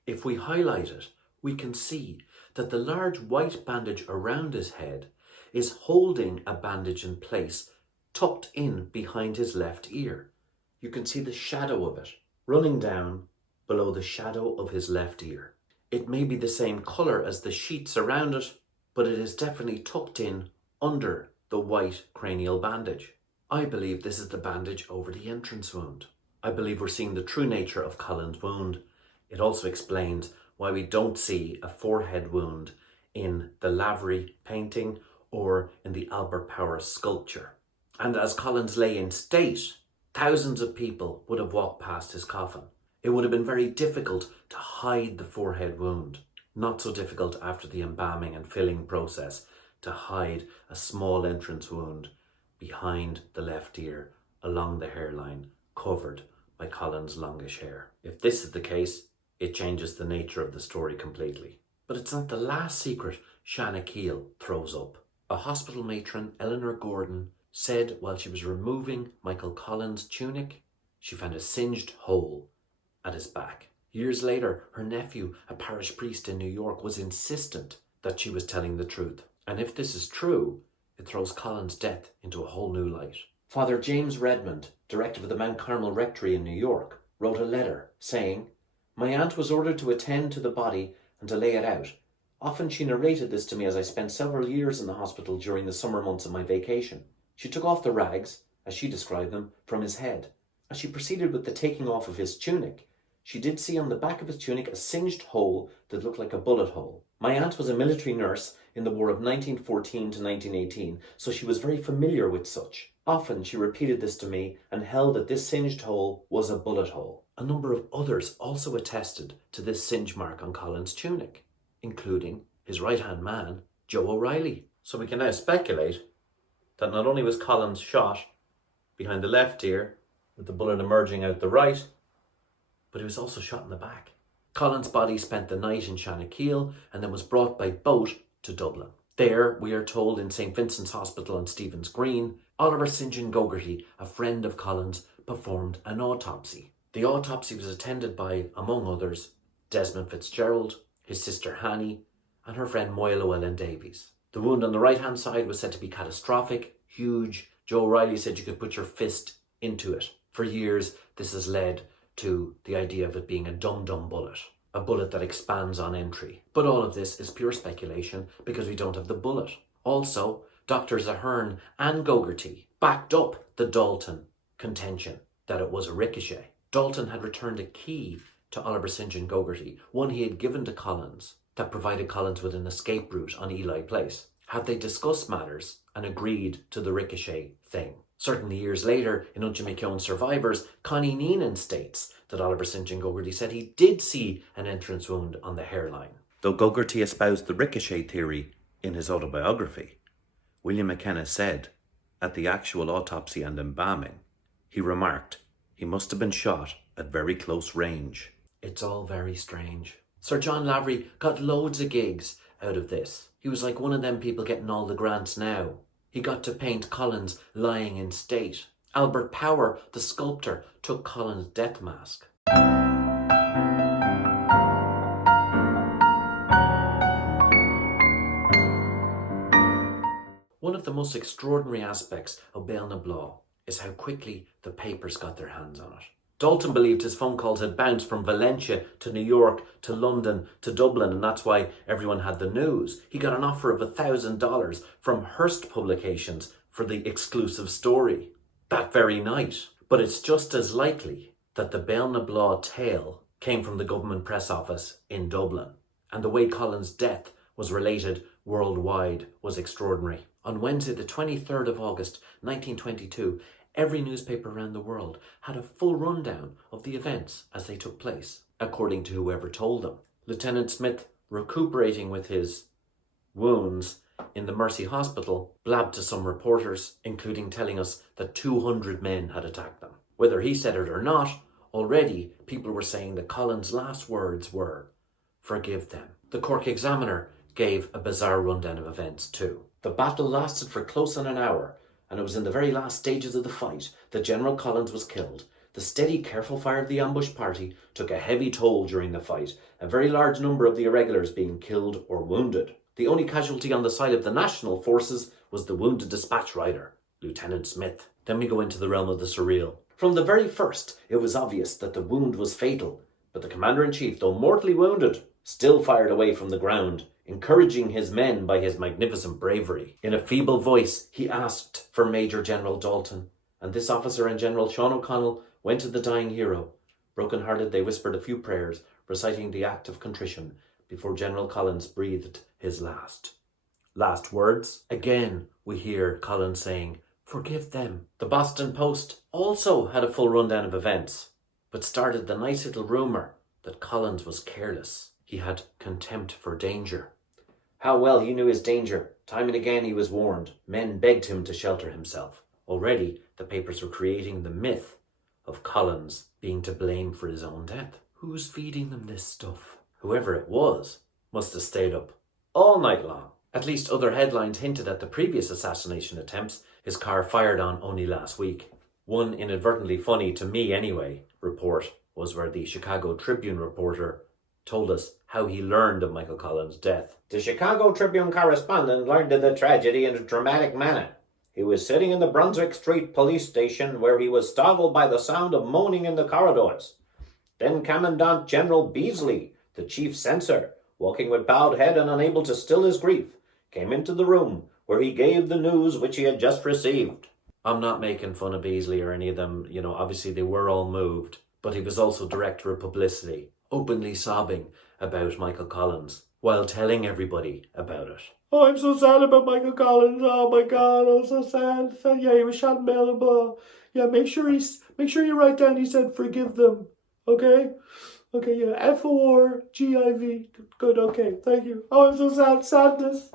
If we highlight it, we can see that the large white bandage around his head is holding a bandage in place, tucked in behind his left ear. You can see the shadow of it running down below the shadow of his left ear. It may be the same colour as the sheets around it, but it is definitely tucked in under the white cranial bandage. I believe this is the bandage over the entrance wound. I believe we're seeing the true nature of Collins' wound. It also explains why we don't see a forehead wound in the Lavery painting or in the Albert Power sculpture. And as Collins lay in state, thousands of people would have walked past his coffin. It would have been very difficult to hide the forehead wound. Not so difficult after the embalming and filling process to hide a small entrance wound behind the left ear along the hairline, covered by Collins' longish hair. If this is the case, it changes the nature of the story completely. But it's not the last secret Shanakeel throws up. A hospital matron, Eleanor Gordon, said while she was removing Michael Collins' tunic, she found a singed hole at his back. Years later, her nephew, a parish priest in New York, was insistent that she was telling the truth. And if this is true, it throws Collins' death into a whole new light. Father James Redmond, director of the Mount Carmel Rectory in New York, wrote a letter saying, "My aunt was ordered to attend to the body and to lay it out. Often she narrated this to me as I spent several years in the hospital during the summer months of my vacation. She took off the rags, as she described them, from his head. As she proceeded with the taking off of his tunic, she did see on the back of his tunic a singed hole that looked like a bullet hole. My aunt was a military nurse in the war of 1914 to 1918, so she was very familiar with such. Often she repeated this to me and held that this singed hole was a bullet hole. A number of others also attested to this singe mark on Collins' tunic, including his right-hand man, Joe O'Reilly. So we can now speculate that not only was Collins shot behind the left ear, with the bullet emerging out the right, but he was also shot in the back. Collins' body spent the night in Shannakeil and then was brought by boat to Dublin. There, we are told, in St. Vincent's Hospital on Stephen's Green, Oliver St. John Gogarty, a friend of Collins, performed an autopsy. The autopsy was attended by, among others, Desmond Fitzgerald, his sister Hanny, and her friend Moyle Llewellyn Davies. The wound on the right-hand side was said to be catastrophic, huge. Joe O'Reilly said you could put your fist into it. For years, this has led to the idea of it being a dum-dum bullet, a bullet that expands on entry. But all of this is pure speculation because we don't have the bullet. Also, Drs. Ahern and Gogarty backed up the Dalton contention that it was a ricochet. Dalton had returned a key to Oliver St. John Gogarty, one he had given to Collins, that provided Collins with an escape route on Ely Place. Had they discussed matters and agreed to the ricochet thing? Certainly years later, in Unchimikeown Survivors, Connie Neenan states that Oliver St. John Gogarty said he did see an entrance wound on the hairline. Though Gogarty espoused the ricochet theory in his autobiography, William McKenna said, at the actual autopsy and embalming, he remarked, he must have been shot at very close range. It's all very strange. Sir John Lavery got loads of gigs out of this. He was like one of them people getting all the grants now. He got to paint Collins lying in state. Albert Power, the sculptor, took Collins' death mask. One of the most extraordinary aspects of Béal na Bláth is how quickly the papers got their hands on it. Dalton believed his phone calls had bounced from Valencia to New York to London to Dublin, and that's why everyone had the news. He got an offer of $1,000 from Hearst Publications for the exclusive story that very night. But it's just as likely that the Béal na Bláth tale came from the government press office in Dublin. And the way Collins' death was related worldwide was extraordinary. On Wednesday, the 23rd of August, 1922, every newspaper around the world had a full rundown of the events as they took place, according to whoever told them. Lieutenant Smith, recuperating with his wounds in the Mercy Hospital, blabbed to some reporters, including telling us that 200 men had attacked them. Whether he said it or not, already people were saying that Collins' last words were, "Forgive them." The Cork Examiner gave a bizarre rundown of events too. The battle lasted for close on an hour, and it was in the very last stages of the fight that General Collins was killed. The steady, careful fire of the ambush party took a heavy toll during the fight, a very large number of the irregulars being killed or wounded. The only casualty on the side of the national forces was the wounded dispatch rider, Lieutenant Smith. Then we go into the realm of the surreal. From the very first, it was obvious that the wound was fatal, but the Commander-in-Chief, though mortally wounded, still fired away from the ground, encouraging his men by his magnificent bravery. In a feeble voice, he asked for Major General Dalton, and this officer and General Sean O'Connell went to the dying hero. Broken-hearted, they whispered a few prayers, reciting the act of contrition, before General Collins breathed his last words. Again, we hear Collins saying, "Forgive them." The Boston Post also had a full rundown of events, but started the nice little rumour that Collins was careless. He had contempt for danger. How well he knew his danger. Time and again he was warned. Men begged him to shelter himself. Already, the papers were creating the myth of Collins being to blame for his own death. Who's feeding them this stuff? Whoever it was must have stayed up all night long. At least other headlines hinted at the previous assassination attempts his car fired on only last week. One inadvertently funny, to me anyway, report was where the Chicago Tribune reporter told us how he learned of Michael Collins' death. The Chicago Tribune correspondent learned of the tragedy in a dramatic manner. He was sitting in the Brunswick Street police station where he was startled by the sound of moaning in the corridors. Then Commandant General Beasley, the chief censor, walking with bowed head and unable to still his grief, came into the room where he gave the news which he had just received. I'm not making fun of Beasley or any of them, obviously they were all moved, but he was also director of publicity, openly sobbing about Michael Collins. while telling everybody about it. Oh, I'm so sad about Michael Collins. Oh my God, I'm so sad. So, yeah, he was shot in Béal and Bláth. Yeah, make sure you write down he said forgive them. Okay? Okay, yeah. FORGIV. Good, okay, thank you. Oh, I'm so sad. Sadness.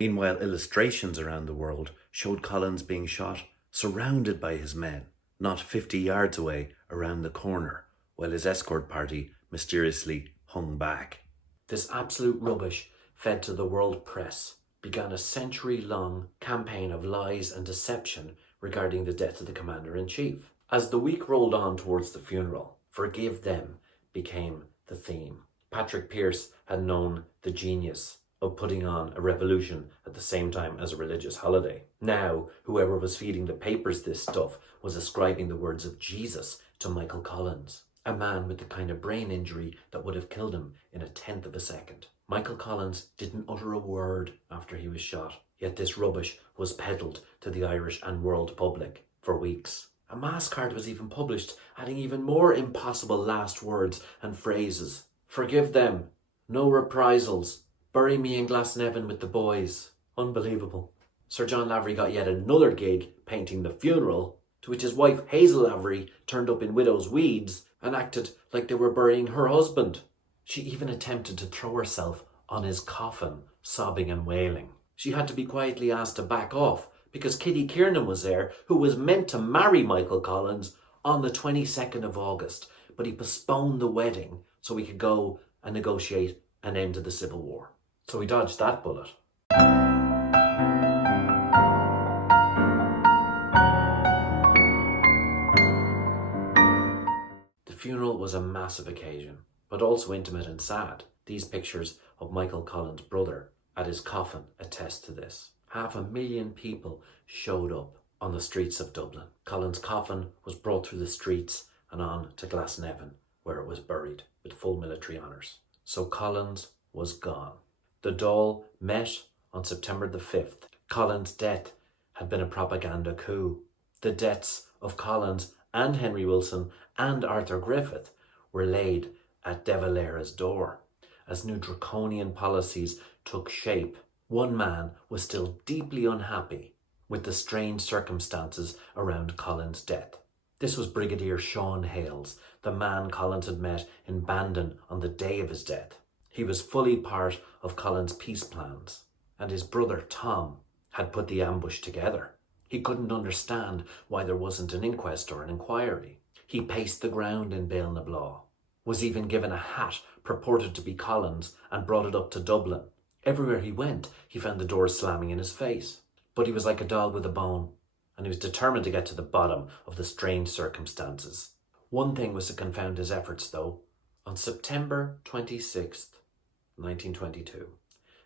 Meanwhile, illustrations around the world showed Collins being shot, surrounded by his men, not 50 yards away around the corner, while his escort party mysteriously hung back. This absolute rubbish, fed to the world press, began a century-long campaign of lies and deception regarding the death of the Commander-in-Chief. As the week rolled on towards the funeral, forgive them became the theme. Patrick Pearse had known the genius of putting on a revolution at the same time as a religious holiday. Now, whoever was feeding the papers this stuff was ascribing the words of Jesus to Michael Collins, a man with the kind of brain injury that would have killed him in a tenth of a second. Michael Collins didn't utter a word after he was shot, yet this rubbish was peddled to the Irish and world public for weeks. A mass card was even published, adding even more impossible last words and phrases. Forgive them. No reprisals. Bury me in Glasnevin with the boys. Unbelievable. Sir John Lavery got yet another gig painting the funeral, to which his wife Hazel Lavery turned up in widow's weeds and acted like they were burying her husband. She even attempted to throw herself on his coffin, sobbing and wailing. She had to be quietly asked to back off because Kitty Kiernan was there, who was meant to marry Michael Collins on the 22nd of August, but he postponed the wedding so he could go and negotiate an end to the Civil War. So he dodged that bullet. The funeral was a massive occasion, but also intimate and sad. These pictures of Michael Collins' brother at his coffin attest to this. 500,000 people showed up on the streets of Dublin. Collins' coffin was brought through the streets and on to Glasnevin, where it was buried with full military honours. So Collins was gone. The Dáil met on September the 5th. Collins' death had been a propaganda coup. The deaths of Collins and Henry Wilson and Arthur Griffith were laid at De Valera's door. As new draconian policies took shape, one man was still deeply unhappy with the strange circumstances around Collins' death. This was Brigadier Sean Hales, the man Collins had met in Bandon on the day of his death. He was fully part of Collins' peace plans, and his brother Tom had put the ambush together. He couldn't understand why there wasn't an inquest or an inquiry. He paced the ground in Béal na Bláth, was even given a hat purported to be Collins and brought it up to Dublin. Everywhere he went, he found the doors slamming in his face. But he was like a dog with a bone, and he was determined to get to the bottom of the strange circumstances. One thing was to confound his efforts, though. On September 26th, 1922,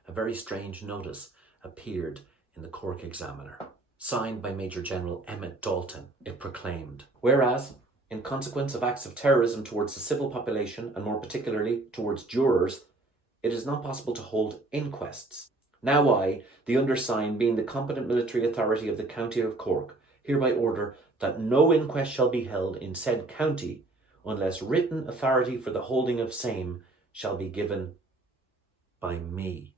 a very strange notice appeared in the Cork Examiner. Signed by Major General Emmett Dalton, it proclaimed, whereas, in consequence of acts of terrorism towards the civil population, and more particularly towards jurors, it is not possible to hold inquests. Now I, the undersigned, being the competent military authority of the county of Cork, hereby order that no inquest shall be held in said county unless written authority for the holding of same shall be given by me.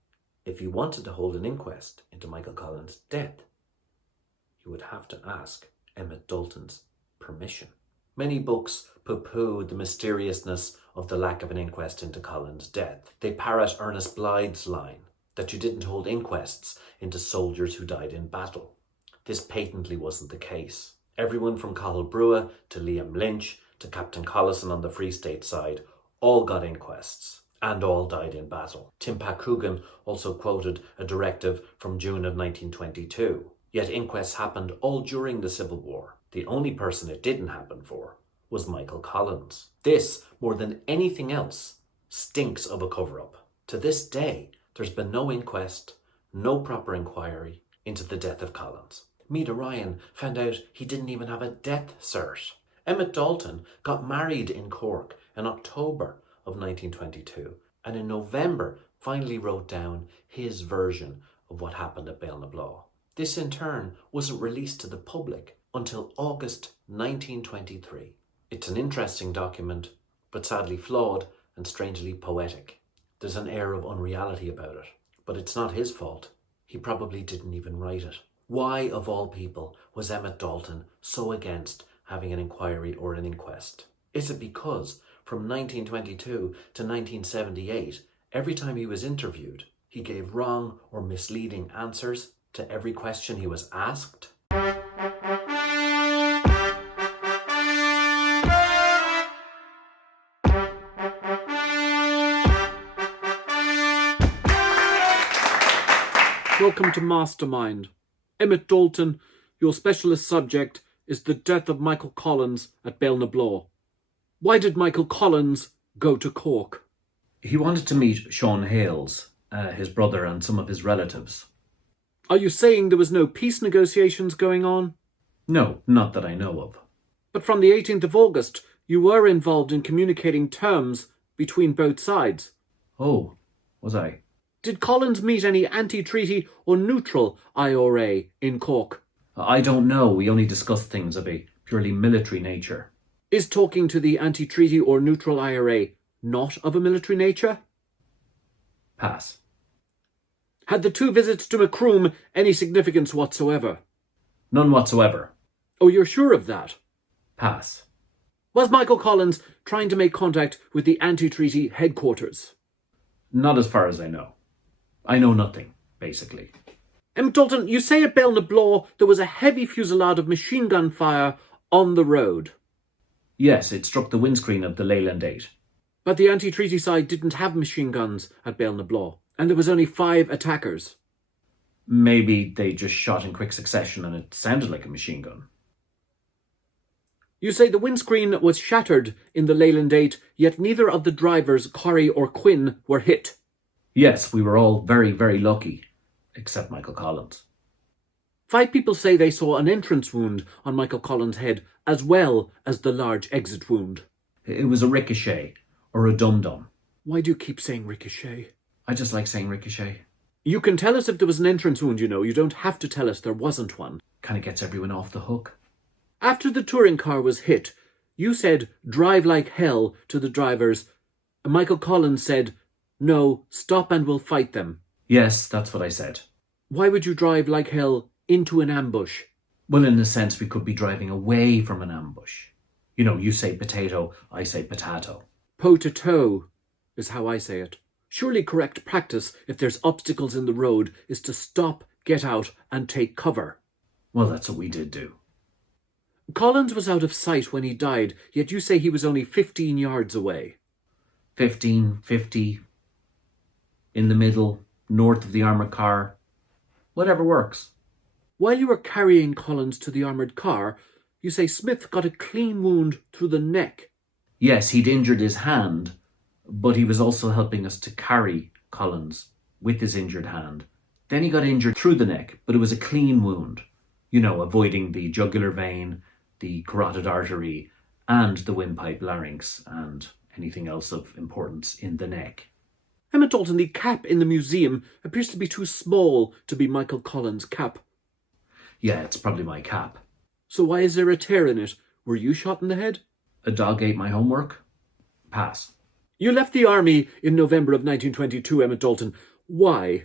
If you wanted to hold an inquest into Michael Collins' death, you would have to ask Emmett Dalton's permission. Many books poo-pooed the mysteriousness of the lack of an inquest into Collins' death. They parrot Ernest Blythe's line that you didn't hold inquests into soldiers who died in battle. This patently wasn't the case. Everyone from Cathal Brugha to Liam Lynch to Captain Collison on the Free State side all got inquests and all died in battle. Tim Coogan also quoted a directive from June of 1922. Yet inquests happened all during the Civil War. The only person it didn't happen for was Michael Collins. This, more than anything else, stinks of a cover-up. To this day, there's been no inquest, no proper inquiry into the death of Collins. Meada Ryan found out he didn't even have a death cert. Emmett Dalton got married in Cork in October of 1922, and in November finally wrote down his version of what happened at Béal na Bláth. This in turn wasn't released to the public until August 1923. It's an interesting document, but sadly flawed and strangely poetic. There's an air of unreality about it, but it's not his fault. He probably didn't even write it. Why, of all people, was Emmett Dalton so against having an inquiry or an inquest? Is it because from 1922 to 1978, every time he was interviewed, he gave wrong or misleading answers to every question he was asked? Welcome to Mastermind. Emmett Dalton, your specialist subject is the death of Michael Collins at Béal na Bláth. Why did Michael Collins go to Cork? He wanted to meet Sean Hales, his brother, and some of his relatives. Are you saying there was no peace negotiations going on? No, not that I know of. But from the 18th of August, you were involved in communicating terms between both sides. Oh, was I? Did Collins meet any anti-treaty or neutral IRA in Cork? I don't know. We only discussed things of a purely military nature. Is talking to the anti-treaty or neutral IRA not of a military nature? Pass. Had the two visits to Macroom any significance whatsoever? None whatsoever. Oh, you're sure of that? Pass. Was Michael Collins trying to make contact with the anti-treaty headquarters? Not as far as I know. I know nothing, basically. Emmett Dalton, you say at Béal na Bláth there was a heavy fusillade of machine gun fire on the road. Yes, it struck the windscreen of the Leyland 8. But the anti-treaty side didn't have machine guns at Béal na Bláth, and there was only 5 attackers. Maybe they just shot in quick succession and it sounded like a machine gun. You say the windscreen was shattered in the Leyland 8, yet neither of the drivers, Corrie or Quinn, were hit. Yes, we were all very, very lucky, except Michael Collins. 5 people say they saw an entrance wound on Michael Collins' head, as well as the large exit wound. It was a ricochet, or a dum-dum. Why do you keep saying ricochet? I just like saying ricochet. You can tell us if there was an entrance wound, you know. You don't have to tell us there wasn't one. Kind of gets everyone off the hook. After the touring car was hit, you said, drive like hell to the drivers. Michael Collins said, no, stop and we'll fight them. Yes, that's what I said. Why would you drive like hell into an ambush? Well, in a sense, we could be driving away from an ambush. You know, you say potato, I say potato. Po-to-toe is how I say it. Surely correct practice, if there's obstacles in the road, is to stop, get out and take cover. Well, that's what we did do. Collins was out of sight when he died, yet you say he was only 15 yards away. 15, 50, in the middle, north of the armoured car. Whatever works. While you were carrying Collins to the armoured car, you say Smith got a clean wound through the neck. Yes, he'd injured his hand, but he was also helping us to carry Collins with his injured hand. Then he got injured through the neck, but it was a clean wound. You know, avoiding the jugular vein, the carotid artery, and the windpipe larynx, and anything else of importance in the neck. Emmett Dalton, the cap in the museum appears to be too small to be Michael Collins' cap. Yeah, it's probably my cap. So why is there a tear in it? Were you shot in the head? A dog ate my homework? Pass. You left the army in November of 1922, Emmett Dalton. Why?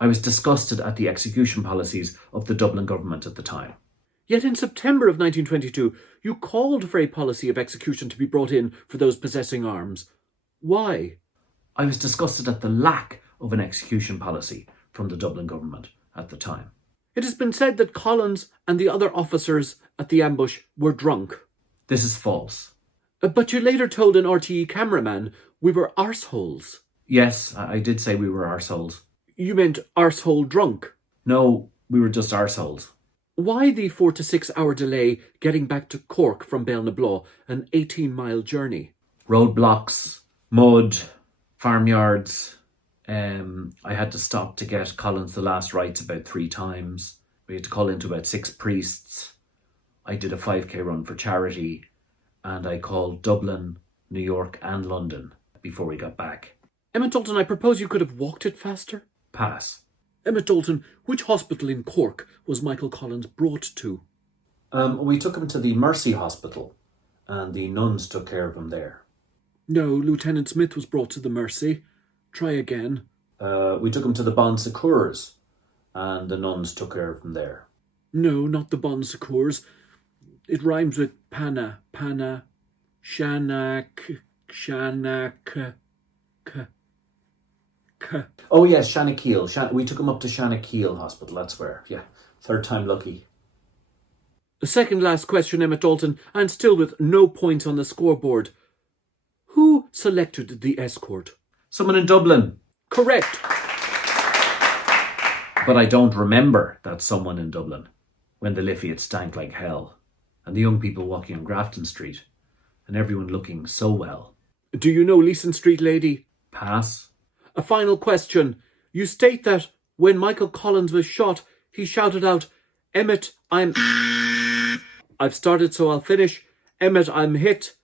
I was disgusted at the execution policies of the Dublin government at the time. Yet in September of 1922, you called for a policy of execution to be brought in for those possessing arms. Why? I was disgusted at the lack of an execution policy from the Dublin government at the time. It has been said that Collins and the other officers at the ambush were drunk. This is false. But you later told an RTE cameraman we were arseholes. Yes, I did say we were arseholes. You meant arsehole drunk? No, we were just arseholes. Why the 4 to 6 hour delay getting back to Cork from Béal na Bláth, an 18-mile journey? Roadblocks, mud, farmyards. I had to stop to get Collins the last rites about 3 times. We had to call into about 6 priests. I did a 5k run for charity, and I called Dublin, New York and London before we got back. Emmett Dalton, I propose you could have walked it faster. Pass. Emmett Dalton, which hospital in Cork was Michael Collins brought to? We took him to the Mercy Hospital, and the nuns took care of him there. No, Lieutenant Smith was brought to the Mercy. Try again. We took him to the Bon Secours, and the nuns took her from there. No, not the Bon Secours. It rhymes with Pana, Shanak, Oh yes, Shanakeel. We took him up to Shanakeel Hospital, that's where. Yeah, third time lucky. The second last question, Emmett Dalton, and still with no points on the scoreboard. Who selected the escort? Someone in Dublin. Correct. But I don't remember that someone in Dublin when the Liffey had stank like hell, and the young people walking on Grafton Street, and everyone looking so well. Do you know Leeson Street lady? Pass. A final question. You state that when Michael Collins was shot, he shouted out, Emmett, I've started, so I'll finish. Emmett, I'm hit.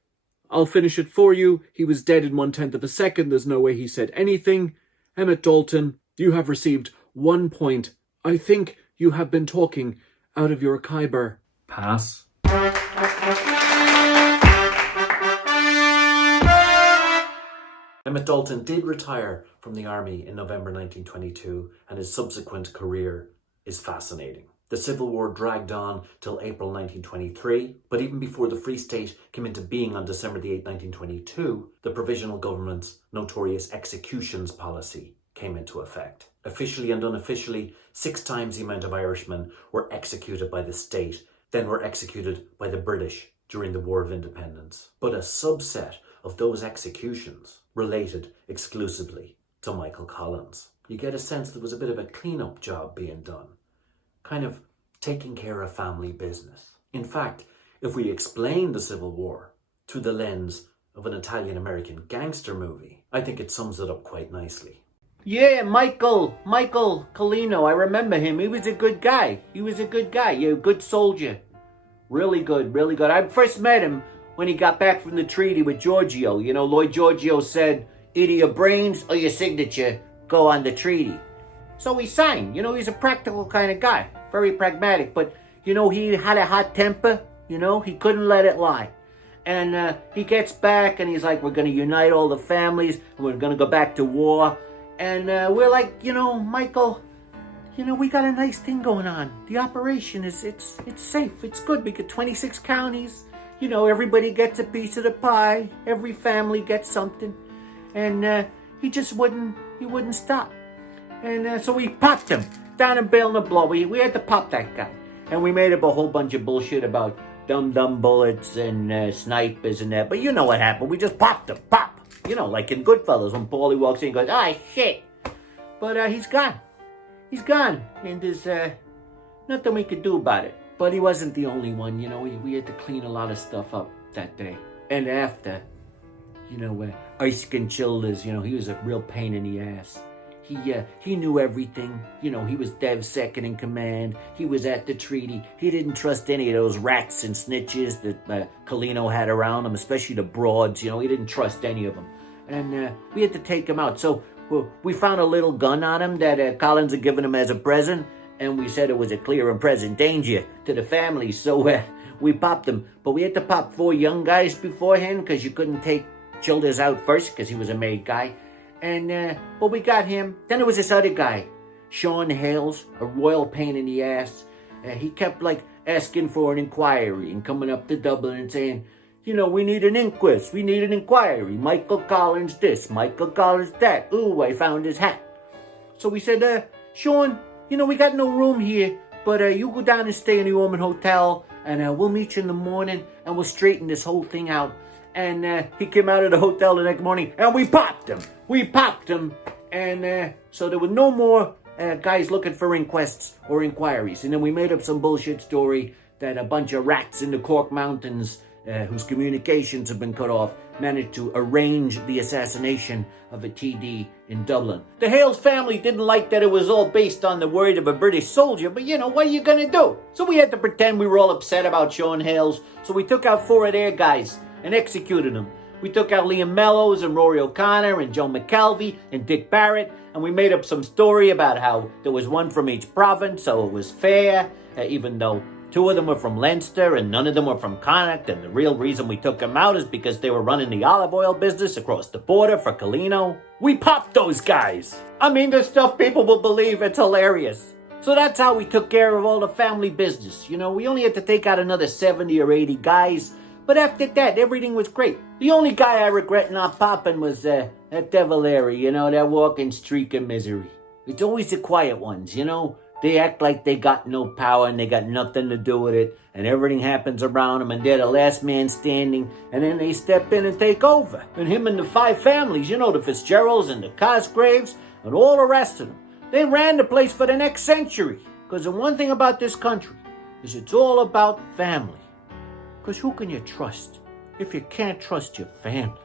I'll finish it for you. He was dead in 1/10 of a second. There's no way he said anything. Emmett Dalton, you have received 1 point. I think you have been talking out of your Khyber. Pass. Emmett Dalton did retire from the army in November 1922, and his subsequent career is fascinating. The Civil War dragged on till April 1923, but even before the Free State came into being on December the 8th, 1922, the Provisional Government's notorious executions policy came into effect. Officially and unofficially, 6 times the amount of Irishmen were executed by the state, then were executed by the British during the War of Independence. But a subset of those executions related exclusively to Michael Collins. You get a sense there was a bit of a clean-up job being done, kind of taking care of family business. In fact, if we explain the Civil War through the lens of an Italian-American gangster movie, I think it sums it up quite nicely. Yeah, Michael Collino, I remember him. He was a good guy. A good soldier. Really good. I first met him when he got back from the treaty with Giorgio. You know, Lloyd Giorgio said, either your brains or your signature go on the treaty. So he signed. You know, he's a practical kind of guy. Very pragmatic. But, you know, he had a hot temper. You know, he couldn't let it lie. And he gets back and he's like, we're going to unite all the families and we're going to go back to war. And we're like, you know, Michael, you know, we got a nice thing going on. The operation it's safe. It's good. We got 26 counties. You know, everybody gets a piece of the pie. Every family gets something. And he just wouldn't stop. And so we popped him down in Béal na Bláth. We had to pop that guy. And we made up a whole bunch of bullshit about dum-dum bullets and snipers and that. But you know what happened. We just popped him. Pop. You know, like in Goodfellas when Paulie walks in and goes, ah, shit. But he's gone. He's gone. And there's nothing we could do about it. But he wasn't the only one, you know. We had to clean a lot of stuff up that day. And after, you know, Erskine Childers, you know, he was a real pain in the ass. He knew everything. You know, he was Dev's second in command. He was at the treaty. He didn't trust any of those rats and snitches that Collino had around him, especially the broads. You know, he didn't trust any of them. And we had to take him out. So we found a little gun on him that Collins had given him as a present. And we said it was a clear and present danger to the family. So we popped him. But we had to pop 4 young guys beforehand because you couldn't take Childers out first because he was a made guy. And, but we got him. Then there was this other guy, Sean Hales, a royal pain in the ass. He kept, like, asking for an inquiry and coming up to Dublin and saying, you know, we need an inquest. We need an inquiry. Michael Collins this, Michael Collins that. Ooh, I found his hat. So we said, Sean, you know, we got no room here, but you go down and stay in the Ormond Hotel, and we'll meet you in the morning, and we'll straighten this whole thing out. And he came out of the hotel the next morning, and we popped him. And so there were no more guys looking for inquests or inquiries. And then we made up some bullshit story that a bunch of rats in the Cork Mountains, whose communications have been cut off, managed to arrange the assassination of a TD in Dublin. The Hales family didn't like that it was all based on the word of a British soldier, but you know, what are you gonna do? So we had to pretend we were all upset about Sean Hales, so we took out 4 of their guys and executed them. We took out Liam Mellows and Rory O'Connor and Joe McKelvey and Dick Barrett, and we made up some story about how there was one from each province, so it was fair, even though 2 of them were from Leinster and none of them were from Connacht, and the real reason we took them out is because they were running the olive oil business across the border for Colino. We popped those guys. I mean, there's stuff people will believe. It's hilarious. So that's how we took care of all the family business. You know, we only had to take out another 70 or 80 guys, but after that, everything was great. The only guy I regret not popping was that Devil Larry, you know, that walking streak of misery. It's always the quiet ones, you know. They act like they got no power and they got nothing to do with it, and everything happens around them and they're the last man standing, and then they step in and take over. And him and the 5 families, you know, the Fitzgeralds and the Cosgraves and all the rest of them, they ran the place for the next century. Because the one thing about this country is it's all about family. Because who can you trust if you can't trust your family?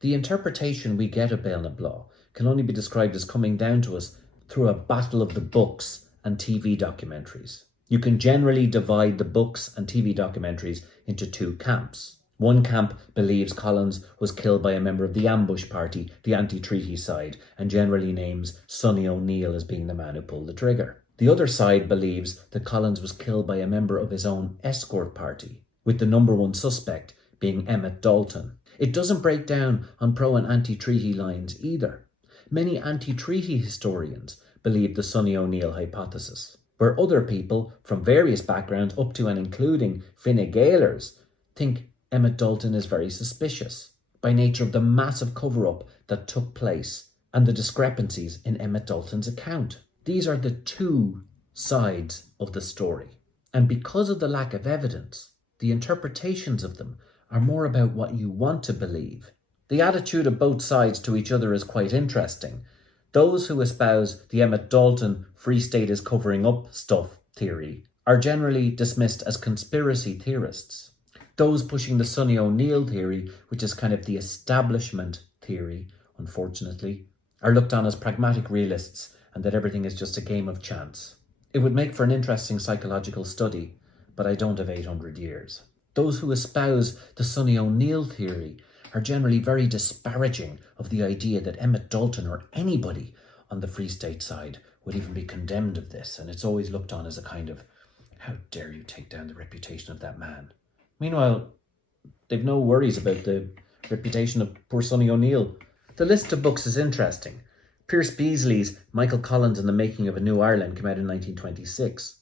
The interpretation we get of Béal na Bláth can only be described as coming down to us through a battle of the books and TV documentaries. You can generally divide the books and TV documentaries into 2 camps. One camp believes Collins was killed by a member of the ambush party, the anti-treaty side, and generally names Sonny O'Neill as being the man who pulled the trigger. The other side believes that Collins was killed by a member of his own escort party, with the number 1 suspect being Emmett Dalton. It doesn't break down on pro and anti-treaty lines either. Many anti-treaty historians believe the Sonny O'Neill hypothesis, where other people from various backgrounds up to and including Fine Gaelers think Emmett Dalton is very suspicious by nature of the massive cover-up that took place and the discrepancies in Emmett Dalton's account. These are the 2 sides of the story, and because of the lack of evidence, the interpretations of them are more about what you want to believe. The attitude of both sides to each other is quite interesting. Those who espouse the Emmett Dalton Free State is covering up stuff theory are generally dismissed as conspiracy theorists. Those pushing the Sonny O'Neill theory, which is kind of the establishment theory, unfortunately, are looked on as pragmatic realists and that everything is just a game of chance. It would make for an interesting psychological study, but I don't have 800 years. Those who espouse the Sonny O'Neill theory are generally very disparaging of the idea that Emmett Dalton or anybody on the Free State side would even be condemned of this, and it's always looked on as a kind of, how dare you take down the reputation of that man. Meanwhile, they've no worries about the reputation of poor Sonny O'Neill. The list of books is interesting. Pierce Beasley's Michael Collins and the Making of a New Ireland came out in 1926.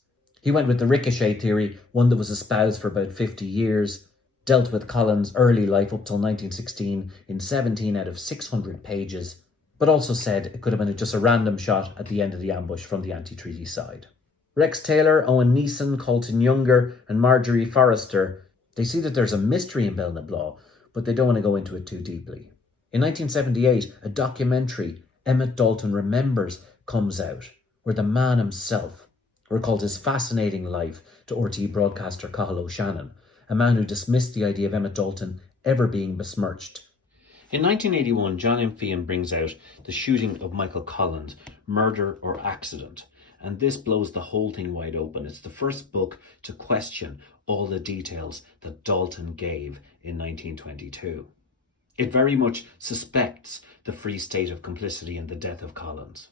He went with the ricochet theory, one that was espoused for about 50 years, dealt with Collins' early life up till 1916 in 17 out of 600 pages, but also said it could have been just a random shot at the end of the ambush from the anti-treaty side. Rex Taylor, Owen Neeson, Colton Younger and Marjorie Forrester, they see that there's a mystery in Béal na Bláth, but they don't want to go into it too deeply. In 1978, a documentary, Emmett Dalton Remembers, comes out, where the man himself recalled his fascinating life to RTE broadcaster Cathal O'Shannon, a man who dismissed the idea of Emmett Dalton ever being besmirched. In 1981, John M. Feehan brings out The Shooting of Michael Collins, Murder or Accident, and this blows the whole thing wide open. It's the first book to question all the details that Dalton gave in 1922. It very much suspects the Free State of complicity in the death of Collins.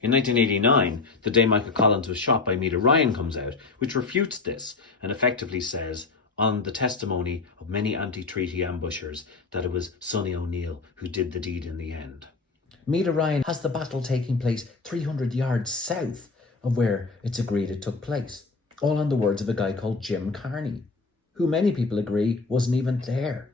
In 1989, the day Michael Collins was shot by Meada Ryan comes out, which refutes this and effectively says, on the testimony of many anti-treaty ambushers, that it was Sonny O'Neill who did the deed in the end. Meada Ryan has the battle taking place 300 yards south of where it's agreed it took place, all on the words of a guy called Jim Carney, who many people agree wasn't even there.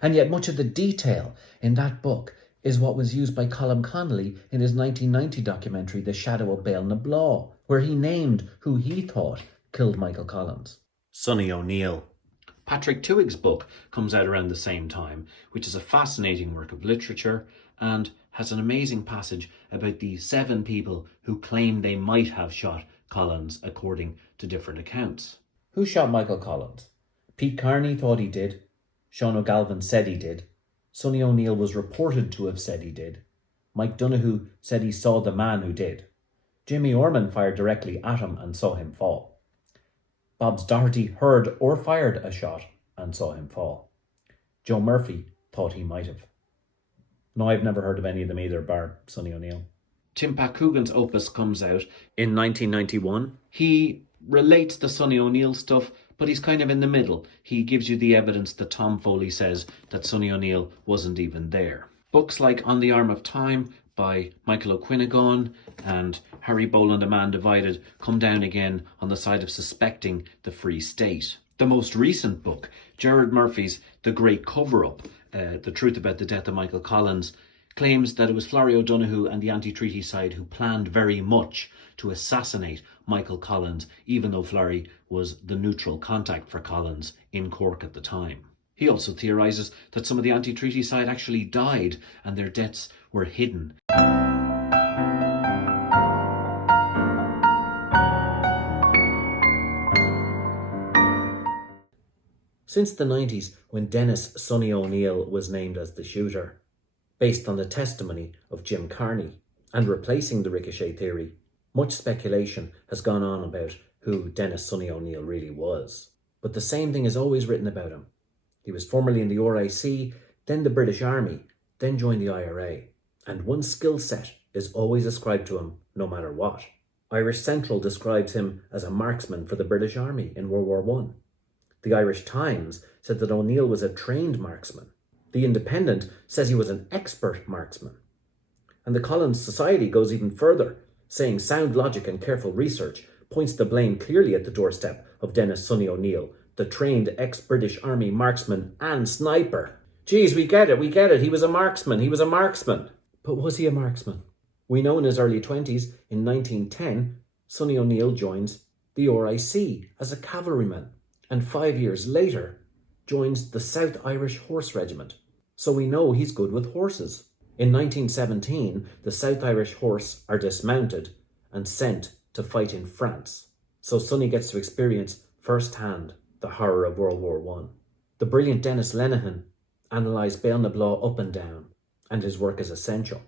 And yet much of the detail in that book is what was used by Colm Connolly in his 1990 documentary, The Shadow of Béal na Bláth, where he named who he thought killed Michael Collins. Sonny O'Neill. Patrick Tuig's book comes out around the same time, which is a fascinating work of literature and has an amazing passage about the 7 people who claim they might have shot Collins according to different accounts. Who shot Michael Collins? Pete Carney thought he did. Sean O'Galvin said he did. Sonny O'Neill was reported to have said he did. Mike Donoghue said he saw the man who did. Jimmy Orman fired directly at him and saw him fall. Bobbs Doherty heard or fired a shot and saw him fall. Joe Murphy thought he might have. No, I've never heard of any of them either, bar Sonny O'Neill. Tim Pat Coogan's opus comes out in 1991. He relates the Sonny O'Neill stuff, but he's kind of in the middle. He gives you the evidence that Tom Foley says that Sonny O'Neill wasn't even there. Books like On the Arm of Time by Michael O'Quinnagon and Harry Boland, A Man Divided come down again on the side of suspecting the Free State. The most recent book, Gerard Murphy's The Great Cover-Up, The Truth About the Death of Michael Collins, claims that it was Florrie O'Donoghue and the anti-treaty side who planned very much to assassinate Michael Collins, even though Florrie was the neutral contact for Collins in Cork at the time. He also theorises that some of the anti-treaty side actually died and their deaths were hidden. Since the 90s, when Dennis Sonny O'Neill was named as the shooter, based on the testimony of Jim Carney, and replacing the ricochet theory, much speculation has gone on about who Dennis Sonny O'Neill really was. But the same thing is always written about him. He was formerly in the RIC, then the British Army, then joined the IRA. And one skill set is always ascribed to him, no matter what. Irish Central describes him as a marksman for the British Army in World War I. The Irish Times said that O'Neill was a trained marksman. The Independent says he was an expert marksman. And the Collins Society goes even further, saying sound logic and careful research points the blame clearly at the doorstep of Dennis Sonny O'Neill, the trained ex-British Army marksman and sniper. Geez, we get it, he was a marksman. But was he a marksman? We know in his early 20s, in 1910, Sonny O'Neill joins the RIC as a cavalryman, and 5 years later joins the South Irish Horse Regiment. So we know he's good with horses. In 1917, the South Irish Horse are dismounted and sent to fight in France. So Sonny gets to experience firsthand the horror of World War I. The brilliant Dennis Lenihan analysed Béal na Bláth up and down, and his work is essential.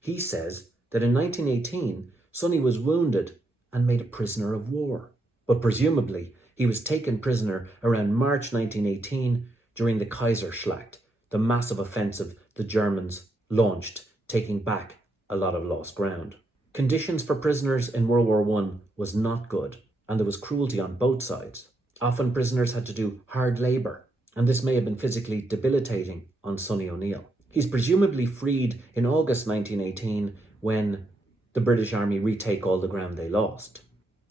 He says that in 1918, Sonny was wounded and made a prisoner of war. But presumably, he was taken prisoner around March 1918 during the Kaiserschlacht, the massive offensive the Germans launched, taking back a lot of lost ground. Conditions for prisoners in World War I was not good, and there was cruelty on both sides. Often prisoners had to do hard labour, and this may have been physically debilitating on Sonny O'Neill. He's presumably freed in August 1918 when the British Army retake all the ground they lost.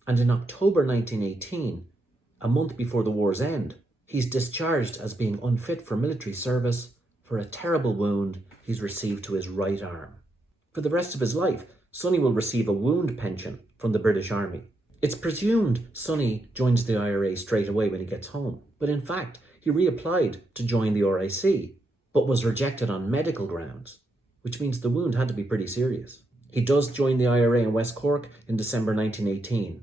And in October 1918, a month before the war's end, he's discharged as being unfit for military service for a terrible wound he's received to his right arm. For the rest of his life, Sonny will receive a wound pension from the British Army. It's presumed Sonny joins the IRA straight away when he gets home, but in fact, he reapplied to join the RIC, but was rejected on medical grounds, which means the wound had to be pretty serious. He does join the IRA in West Cork in December 1918,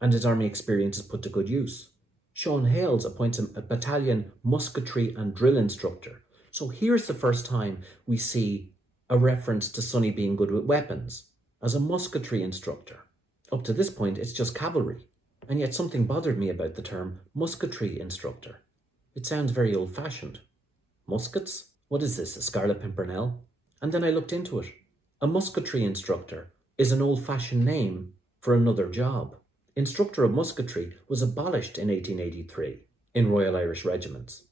and his army experience is put to good use. Sean Hales appoints him a battalion musketry and drill instructor. So here's the first time we see a reference to Sonny being good with weapons as a musketry instructor. Up to this point, it's just cavalry. And yet something bothered me about the term musketry instructor. It sounds very old-fashioned. Muskets? What is this, a Scarlet Pimpernel? And then I looked into it. A musketry instructor is an old-fashioned name for another job. Instructor of musketry was abolished in 1883 in Royal Irish regiments.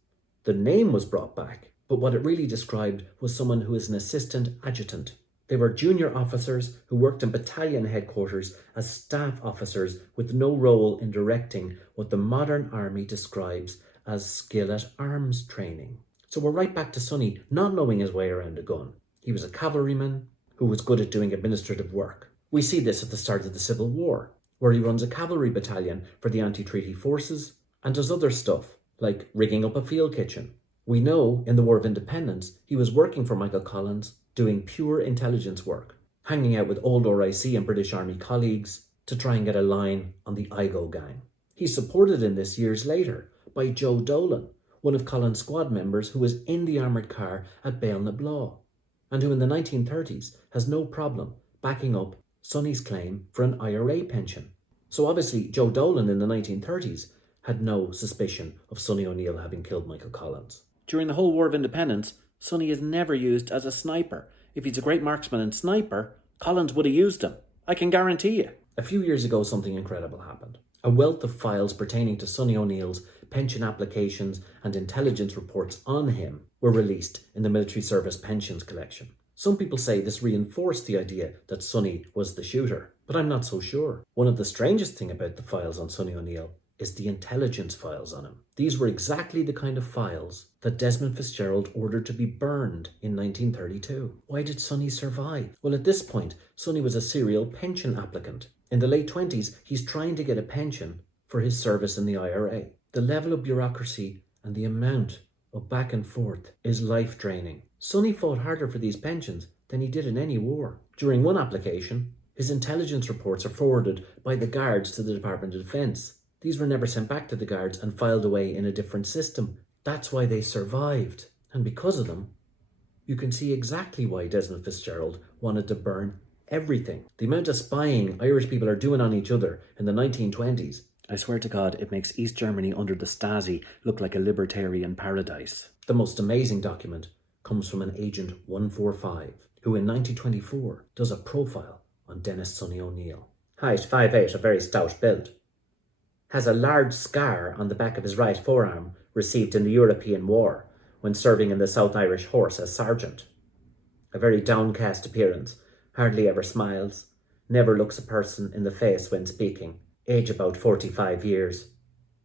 The name was brought back, but what it really described was someone who is an assistant adjutant. They were junior officers who worked in battalion headquarters as staff officers with no role in directing what the modern army describes as skill at arms training. So we're right back to Sonny not knowing his way around a gun. He was a cavalryman who was good at doing administrative work. We see this at the start of the Civil War, where he runs a cavalry battalion for the anti-treaty forces and does other stuff, like rigging up a field kitchen. We know in the War of Independence he was working for Michael Collins, doing pure intelligence work, hanging out with old RIC and British Army colleagues to try and get a line on the Igo gang. He's supported in this years later by Joe Dolan, one of Colin's squad members who was in the armoured car at Béal na Bláth, and who in the 1930s has no problem backing up Sonny's claim for an IRA pension. So obviously Joe Dolan in the 1930s had no suspicion of Sonny O'Neill having killed Michael Collins. During the whole War of Independence, Sonny is never used as a sniper. If he's a great marksman and sniper, Collins would have used him. I can guarantee you. A few years ago, something incredible happened. A wealth of files pertaining to Sonny O'Neill's pension applications and intelligence reports on him were released in the military service pensions collection. Some people say this reinforced the idea that Sonny was the shooter, but I'm not so sure. One of the strangest things about the files on Sonny O'Neill is the intelligence files on him. These were exactly the kind of files that Desmond Fitzgerald ordered to be burned in 1932. Why did Sonny survive? Well, at this point, Sonny was a serial pension applicant. In the late 20s, he's trying to get a pension for his service in the IRA. The level of bureaucracy and the amount of back and forth is life-draining. Sonny fought harder for these pensions than he did in any war. During one application, his intelligence reports are forwarded by the guards to the Department of Defence. These were never sent back to the guards and filed away in a different system. That's why they survived. And because of them, you can see exactly why Desmond Fitzgerald wanted to burn everything. The amount of spying Irish people are doing on each other in the 1920s. I swear to God, it makes East Germany under the Stasi look like a libertarian paradise. The most amazing document comes from an Agent 145, who in 1924 does a profile on Dennis Sonny O'Neill. Height 5'8", a very stout build. Has a large scar on the back of his right forearm received in the European War when serving in the South Irish Horse as sergeant. A very downcast appearance, hardly ever smiles, never looks a person in the face when speaking. Age about 45 years.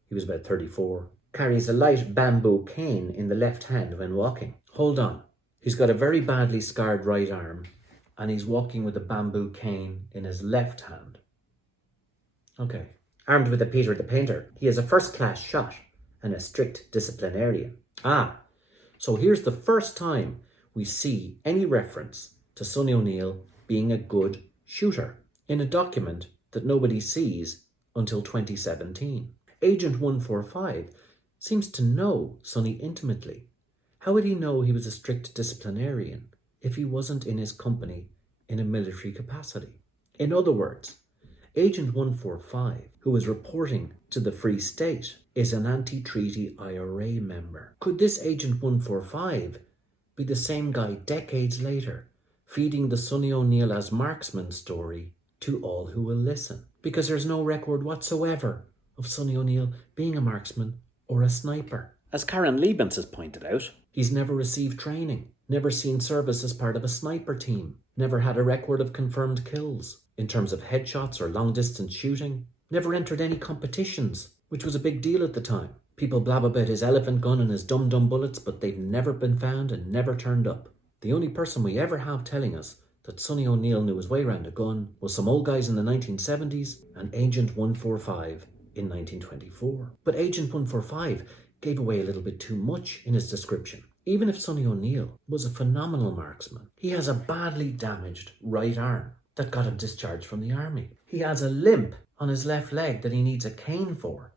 He was about 34. Carries a light bamboo cane in the left hand when walking. Hold on. He's got a very badly scarred right arm and he's walking with a bamboo cane in his left hand. Okay. Armed with a Peter the Painter, he is a first-class shot and a strict disciplinarian. So here's the first time we see any reference to Sonny O'Neill being a good shooter in a document that nobody sees until 2017. Agent 145 seems to know Sonny intimately. How would he know he was a strict disciplinarian if he wasn't in his company in a military capacity? In other words, Agent 145, who is reporting to the Free State, is an anti-treaty IRA member. Could this Agent 145 be the same guy decades later, feeding the Sonny O'Neill as marksman story to all who will listen? Because there's no record whatsoever of Sonny O'Neill being a marksman or a sniper. As Karen Liebens has pointed out, he's never received training, never seen service as part of a sniper team, never had a record of confirmed kills in terms of headshots or long-distance shooting, never entered any competitions, which was a big deal at the time. People blab about his elephant gun and his dum-dum bullets, but they've never been found and never turned up. The only person we ever have telling us that Sonny O'Neill knew his way around a gun was some old guys in the 1970s and Agent 145 in 1924. But Agent 145 gave away a little bit too much in his description. Even if Sonny O'Neill was a phenomenal marksman, he has a badly damaged right arm that got him discharged from the army. He has a limp on his left leg that he needs a cane for,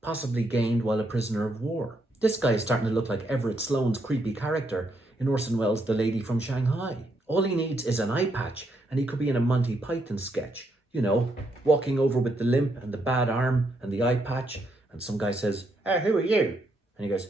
possibly gained while a prisoner of war. This guy is starting to look like Everett Sloane's creepy character in Orson Welles' The Lady from Shanghai. All he needs is an eye patch and he could be in a Monty Python sketch. You know, walking over with the limp and the bad arm and the eye patch, and some guy says, who are you? And he goes,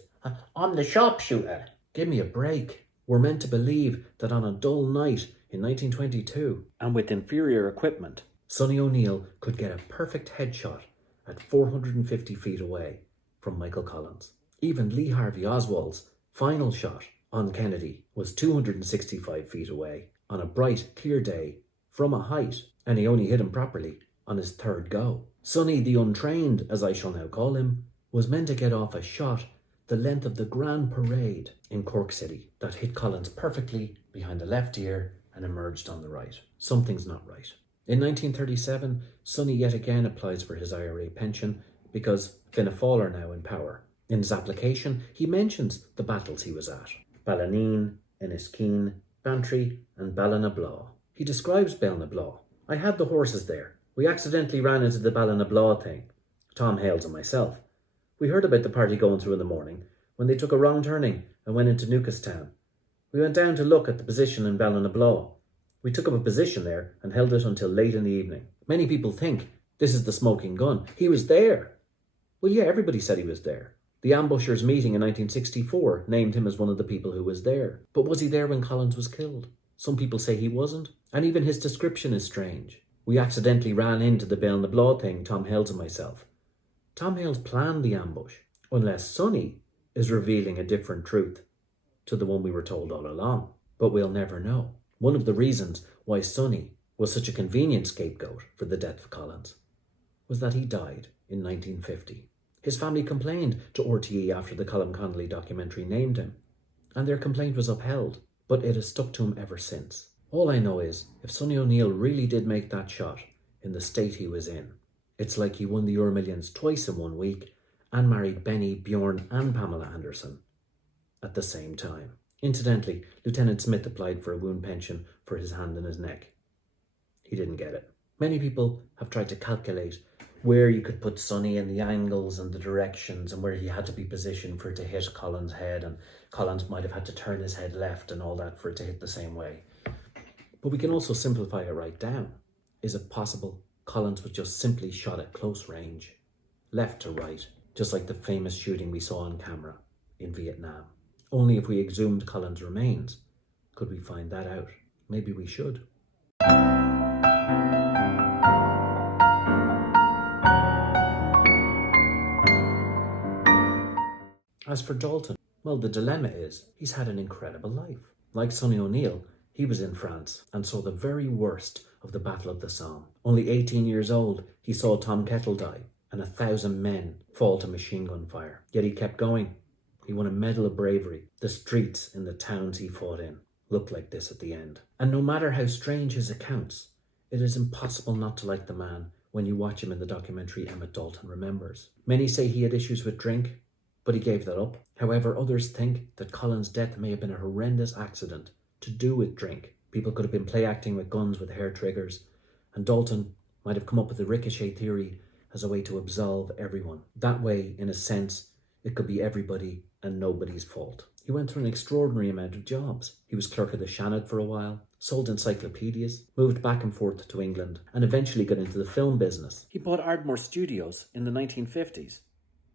I'm the sharpshooter. Give me a break. We're meant to believe that on a dull night in 1922, and with inferior equipment, Sonny O'Neill could get a perfect headshot at 450 feet away from Michael Collins. Even Lee Harvey Oswald's final shot on Kennedy was 265 feet away on a bright, clear day from a height, and he only hit him properly on his third go. Sonny the Untrained, as I shall now call him, was meant to get off a shot the length of the Grand Parade in Cork City that hit Collins perfectly behind the left ear and emerged on the right. Something's not right. In 1937, Sonny yet again applies for his IRA pension because Fianna Fáil are now in power. In his application, he mentions the battles he was at: Ballineen, Enniskeen, Bantry and Béal na Bláth. He describes Béal na Bláth. I had the horses there We accidentally ran into the Bláth thing, Tom Hales and myself. We heard about the party going through in the morning when they took a wrong turning and went into Newcastown. We went down to look at the position in Bláth. We took up a position there and held it until late in the evening. Many people think this is the smoking gun. He was there. Well, yeah, everybody said he was there. The ambushers meeting in 1964 named him as one of the people who was there. But was he there when Collins was killed? Some people say he wasn't. And even his description is strange. We accidentally ran into the Bláth thing, Tom Hales and myself. Tom Hales planned the ambush, unless Sonny is revealing a different truth to the one we were told all along. But we'll never know. One of the reasons why Sonny was such a convenient scapegoat for the death of Collins was that he died in 1950. His family complained to RTE after the Colin Connolly documentary named him, and their complaint was upheld, but it has stuck to him ever since. All I know is, if Sonny O'Neill really did make that shot in the state he was in, it's like he won the Euromillions twice in 1 week and married Benny, Bjorn and Pamela Anderson at the same time. Incidentally, Lieutenant Smith applied for a wound pension for his hand and his neck. He didn't get it. Many people have tried to calculate where you could put Sonny and the angles and the directions and where he had to be positioned for it to hit Collins' head, and Collins might have had to turn his head left and all that for it to hit the same way. But we can also simplify it right down. Is it possible Collins was just simply shot at close range, left to right, just like the famous shooting we saw on camera in Vietnam? Only if we exhumed Collins' remains could we find that out. Maybe we should. As for Dalton, well, the dilemma is he's had an incredible life. Like Sonny O'Neill, he was in France and saw the very worst of the Battle of the Somme. Only 18 years old, he saw Tom Kettle die and 1,000 men fall to machine gun fire. Yet he kept going. He won a Medal of Bravery. The streets in the towns he fought in looked like this at the end. And no matter how strange his accounts, it is impossible not to like the man when you watch him in the documentary Emmett Dalton Remembers. Many say he had issues with drink, but he gave that up. However, others think that Collins' death may have been a horrendous accident to do with drink. People could have been play acting with guns with hair triggers, and Dalton might have come up with the ricochet theory as a way to absolve everyone. That way, in a sense, it could be everybody and nobody's fault. He went through an extraordinary amount of jobs. He was clerk of the Seanad for a while, sold encyclopedias, moved back and forth to England, and eventually got into the film business. He bought Ardmore Studios in the 1950s.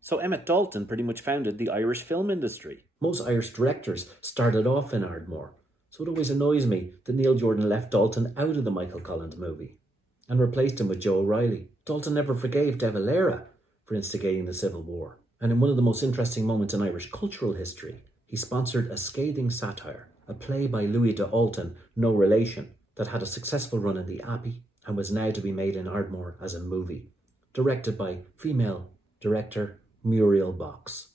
So Emmett Dalton pretty much founded the Irish film industry. Most Irish directors started off in Ardmore, so it always annoys me that Neil Jordan left Dalton out of the Michael Collins movie and replaced him with Joe O'Reilly. Dalton never forgave De Valera for instigating the Civil War. And in one of the most interesting moments in Irish cultural history, he sponsored a scathing satire, a play by Louis de Alton, No Relation, that had a successful run in the Abbey and was now to be made in Ardmore as a movie, directed by female director Muriel Box.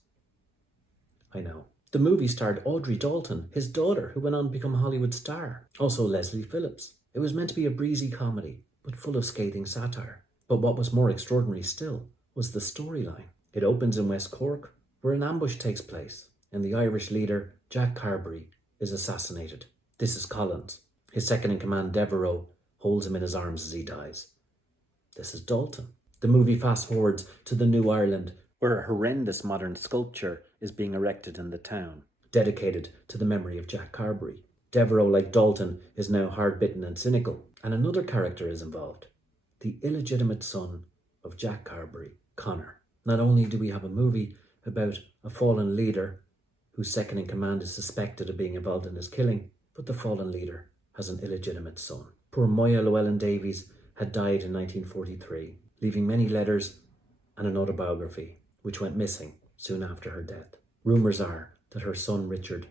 I know. The movie starred Audrey Dalton, his daughter, who went on to become a Hollywood star. Also Leslie Phillips. It was meant to be a breezy comedy, but full of scathing satire. But what was more extraordinary still was the storyline. It opens in West Cork, where an ambush takes place, and the Irish leader, Jack Carbery, is assassinated. This is Collins. His second-in-command, Devereux, holds him in his arms as he dies. This is Dalton. The movie fast-forwards to the New Ireland, where a horrendous modern sculpture is being erected in the town, dedicated to the memory of Jack Carbery. Devereux, like Dalton, is now hard-bitten and cynical, and another character is involved, the illegitimate son of Jack Carbery, Connor. Not only do we have a movie about a fallen leader whose second-in-command is suspected of being involved in his killing, but the fallen leader has an illegitimate son. Poor Moya Llewellyn Davies had died in 1943, leaving many letters and an autobiography, which went missing soon after her death. Rumours are that her son Richard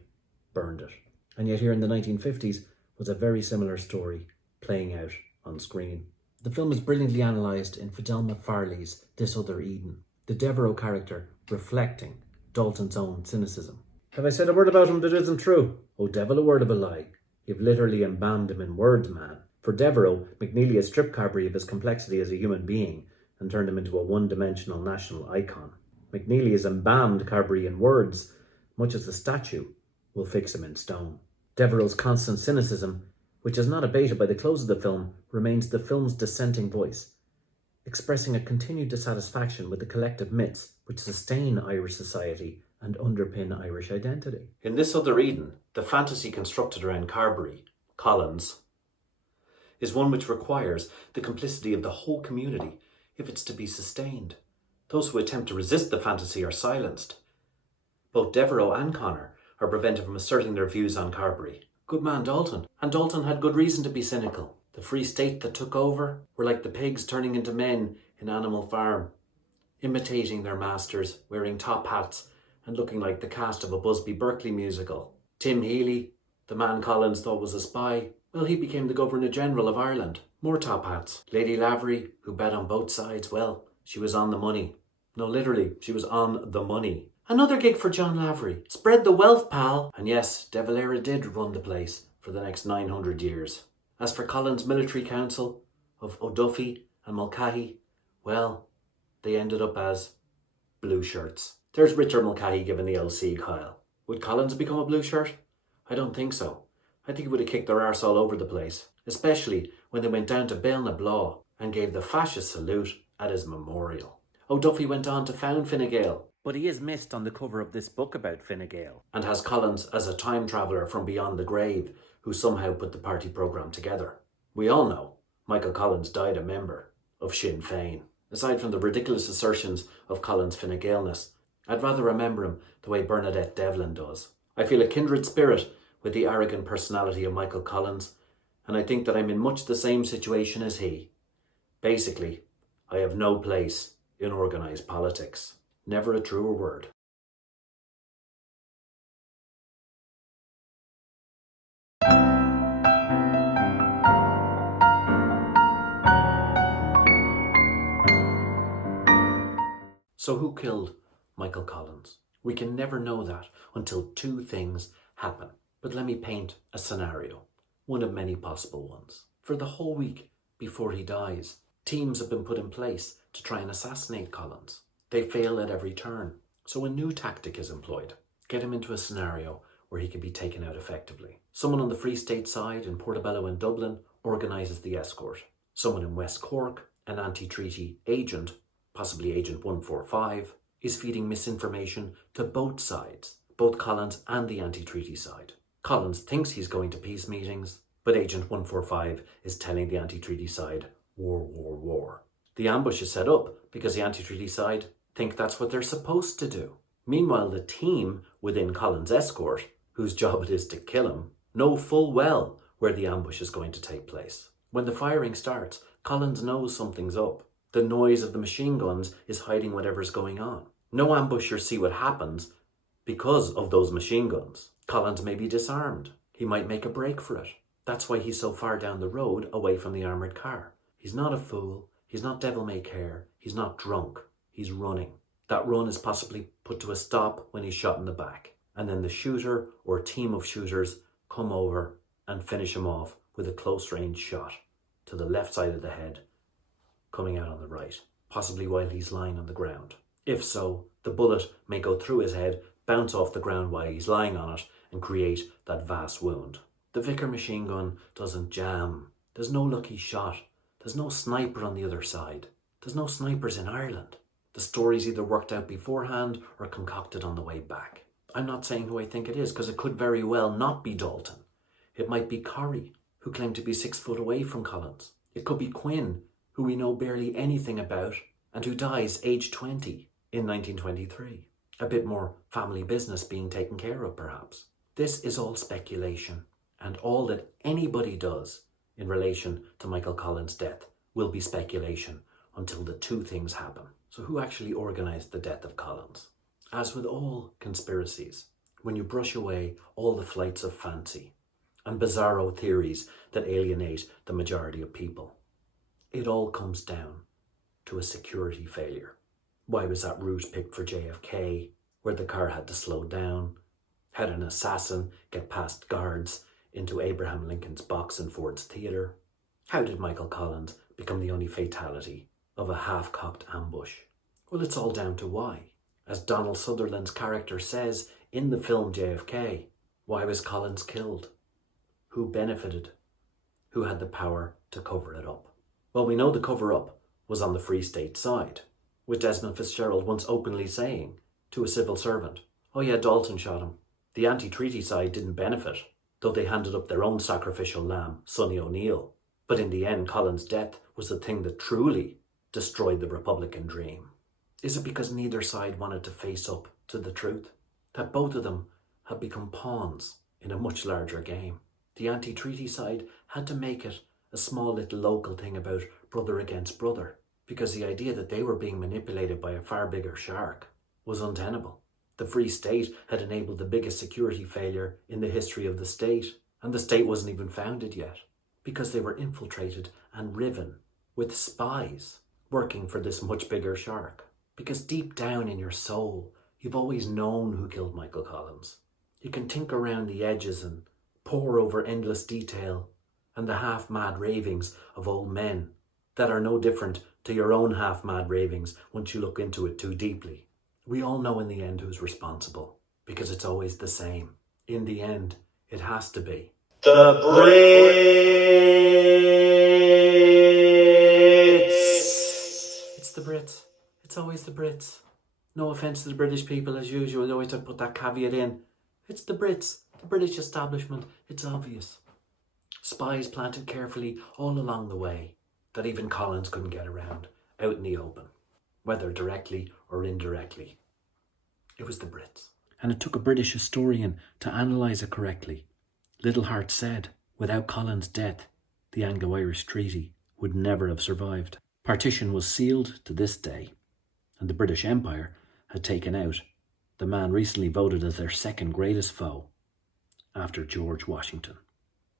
burned it. And yet here in the 1950s was a very similar story playing out on screen. The film is brilliantly analysed in Fidelma Farley's This Other Eden, the Devereux character reflecting Dalton's own cynicism. Have I said a word about him that isn't true? Oh, devil a word of a lie. You've literally embalmed him in words, man. For Devereux, McNeely has stripped Carbery of his complexity as a human being and turned him into a one-dimensional national icon. McNeely has embalmed Carbery in words, much as the statue will fix him in stone. Devereux's constant cynicism, which is not abated by the close of the film, remains the film's dissenting voice expressing a continued dissatisfaction with the collective myths which sustain Irish society and underpin Irish identity. In this other Eden, the fantasy constructed around Carbery, Collins, is one which requires the complicity of the whole community if it's to be sustained. Those who attempt to resist the fantasy are silenced. Both Devereux and Connor are prevented from asserting their views on Carbery. Good man Dalton, and Dalton had good reason to be cynical. The Free State that took over were like the pigs turning into men in Animal Farm, imitating their masters, wearing top hats and looking like the cast of a Busby Berkeley musical. Tim Healy, the man Collins thought was a spy, well, he became the Governor-General of Ireland. More top hats. Lady Lavery, who bet on both sides, well, she was on the money. No, literally, she was on the money. Another gig for John Lavery. Spread the wealth, pal. And yes, De Valera did run the place for the next 900 years. As for Collins' military council of O'Duffy and Mulcahy, well, they ended up as blue shirts. There's Richard Mulcahy giving the LC Kyle. Would Collins become a blue shirt? I don't think so. I think he would have kicked their arse all over the place, especially when they went down to Béal na Bláth and gave the fascist salute at his memorial. O'Duffy went on to found Fine Gael, But he is missed on the cover of this book about Fine Gael. and has Collins as a time traveller from beyond the grave who somehow put the party programme together. We all know Michael Collins died a member of Sinn Féin. Aside from the ridiculous assertions of Collins' Fine Gaelness, I'd rather remember him the way Bernadette Devlin does. I feel a kindred spirit with the arrogant personality of Michael Collins, and I think that I'm in much the same situation as he. Basically, I have no place in organised politics. Never a truer word. So who killed Michael Collins? We can never know that until two things happen. But let me paint a scenario, one of many possible ones. For the whole week before he dies, teams have been put in place to try and assassinate Collins. They fail at every turn. So a new tactic is employed. Get him into a scenario where he can be taken out effectively. Someone on the Free State side in Portobello and Dublin organises the escort. Someone in West Cork, an anti-treaty agent, possibly Agent 145, is feeding misinformation to both sides, both Collins and the anti-treaty side. Collins thinks he's going to peace meetings, but Agent 145 is telling the anti-treaty side, war, war, war. The ambush is set up because the anti-treaty side think that's what they're supposed to do. Meanwhile, the team within Collins' escort, whose job it is to kill him, know full well where the ambush is going to take place. When the firing starts, Collins knows something's up. The noise of the machine guns is hiding whatever's going on. No ambushers see what happens because of those machine guns. Collins may be disarmed. He might make a break for it. That's why he's so far down the road away from the armoured car. He's not a fool. He's not devil-may-care. He's not drunk. He's running. That run is possibly put to a stop when he's shot in the back. And then the shooter or team of shooters come over and finish him off with a close-range shot to the left side of the head, coming out on the right, possibly while he's lying on the ground. If so, the bullet may go through his head, bounce off the ground while he's lying on it, and create that vast wound. The Vickers machine gun doesn't jam. There's no lucky shot. There's no sniper on the other side. There's no snipers in Ireland. The story's either worked out beforehand or concocted on the way back. I'm not saying who I think it is, because it could very well not be Dalton. It might be Corrie, who claimed to be 6 foot away from Collins. It could be Quinn, who we know barely anything about, and who dies aged 20 in 1923. A bit more family business being taken care of, perhaps. This is all speculation, and all that anybody does in relation to Michael Collins' death will be speculation until the two things happen. So who actually organised the death of Collins? As with all conspiracies, when you brush away all the flights of fancy and bizarro theories that alienate the majority of people, it all comes down to a security failure. Why was that route picked for JFK, where the car had to slow down? How did an assassin get past guards into Abraham Lincoln's box in Ford's Theatre? How did Michael Collins become the only fatality of a half-cocked ambush? Well, it's all down to why. As Donald Sutherland's character says in the film JFK, why was Collins killed? Who benefited? Who had the power to cover it up? Well, we know the cover-up was on the Free State side, with Desmond Fitzgerald once openly saying to a civil servant, "Oh yeah, Dalton shot him." The anti-treaty side didn't benefit, though they handed up their own sacrificial lamb, Sonny O'Neill. But in the end, Collins' death was the thing that truly destroyed the Republican dream. Is it because neither side wanted to face up to the truth? That both of them had become pawns in a much larger game. The anti-treaty side had to make it a small little local thing about brother against brother, because the idea that they were being manipulated by a far bigger shark was untenable. The Free State had enabled the biggest security failure in the history of the state, and the state wasn't even founded yet, because they were infiltrated and riven with spies working for this much bigger shark. Because deep down in your soul, you've always known who killed Michael Collins. You can think around the edges and pore over endless detail and the half-mad ravings of old men that are no different to your own half-mad ravings once you look into it too deeply. We all know in the end who's responsible, because it's always the same. In the end, it has to be The Brits! It's the Brits. It's always the Brits. No offence to the British people, as usual, always have to put that caveat in. It's the Brits, the British establishment. It's obvious. Spies planted carefully all along the way that even Collins couldn't get around, out in the open, whether directly or indirectly. It was the Brits. And it took a British historian to analyse it correctly. Little Hart said, without Collins' death, the Anglo-Irish Treaty would never have survived. Partition was sealed to this day, and the British Empire had taken out the man recently voted as their second greatest foe, after George Washington.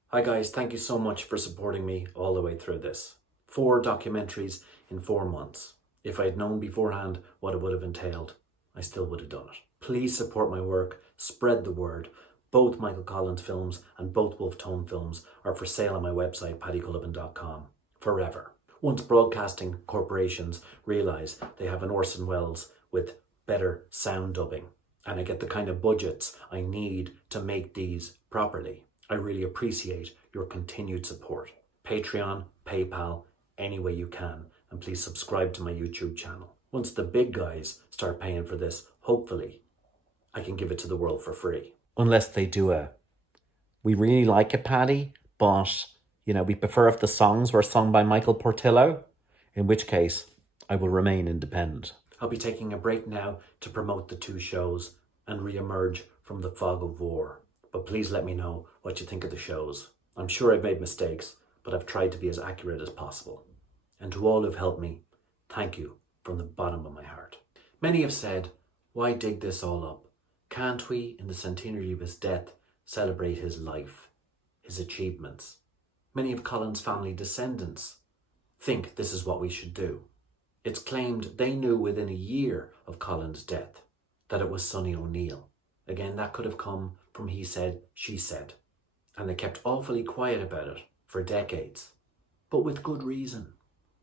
Hi guys, thank you so much for supporting me all the way through this. 4 documentaries in 4 months. If I had known beforehand what it would have entailed, I still would have done it. Please support my work, spread the word. Both Michael Collins films and both Wolf Tone films are for sale on my website, paddycullivan.com, forever. Once broadcasting corporations realise they have an Orson Welles with better sound dubbing, and I get the kind of budgets I need to make these properly, I really appreciate your continued support. Patreon, PayPal, any way you can, and please subscribe to my YouTube channel. Once the big guys start paying for this, hopefully, I can give it to the world for free. Unless they do we really like it, Paddy, but, we prefer if the songs were sung by Michael Portillo, in which case I will remain independent. I'll be taking a break now to promote the 2 shows and re-emerge from the fog of war. But please let me know what you think of the shows. I'm sure I've made mistakes, but I've tried to be as accurate as possible. And to all who've helped me, thank you from the bottom of my heart. Many have said, why dig this all up? Can't we, in the centenary of his death, celebrate his life, his achievements? Many of Collins' family descendants think this is what we should do. It's claimed they knew within a year of Collins' death that it was Sonny O'Neill. Again, that could have come from he said, she said. And they kept awfully quiet about it for decades. But with good reason.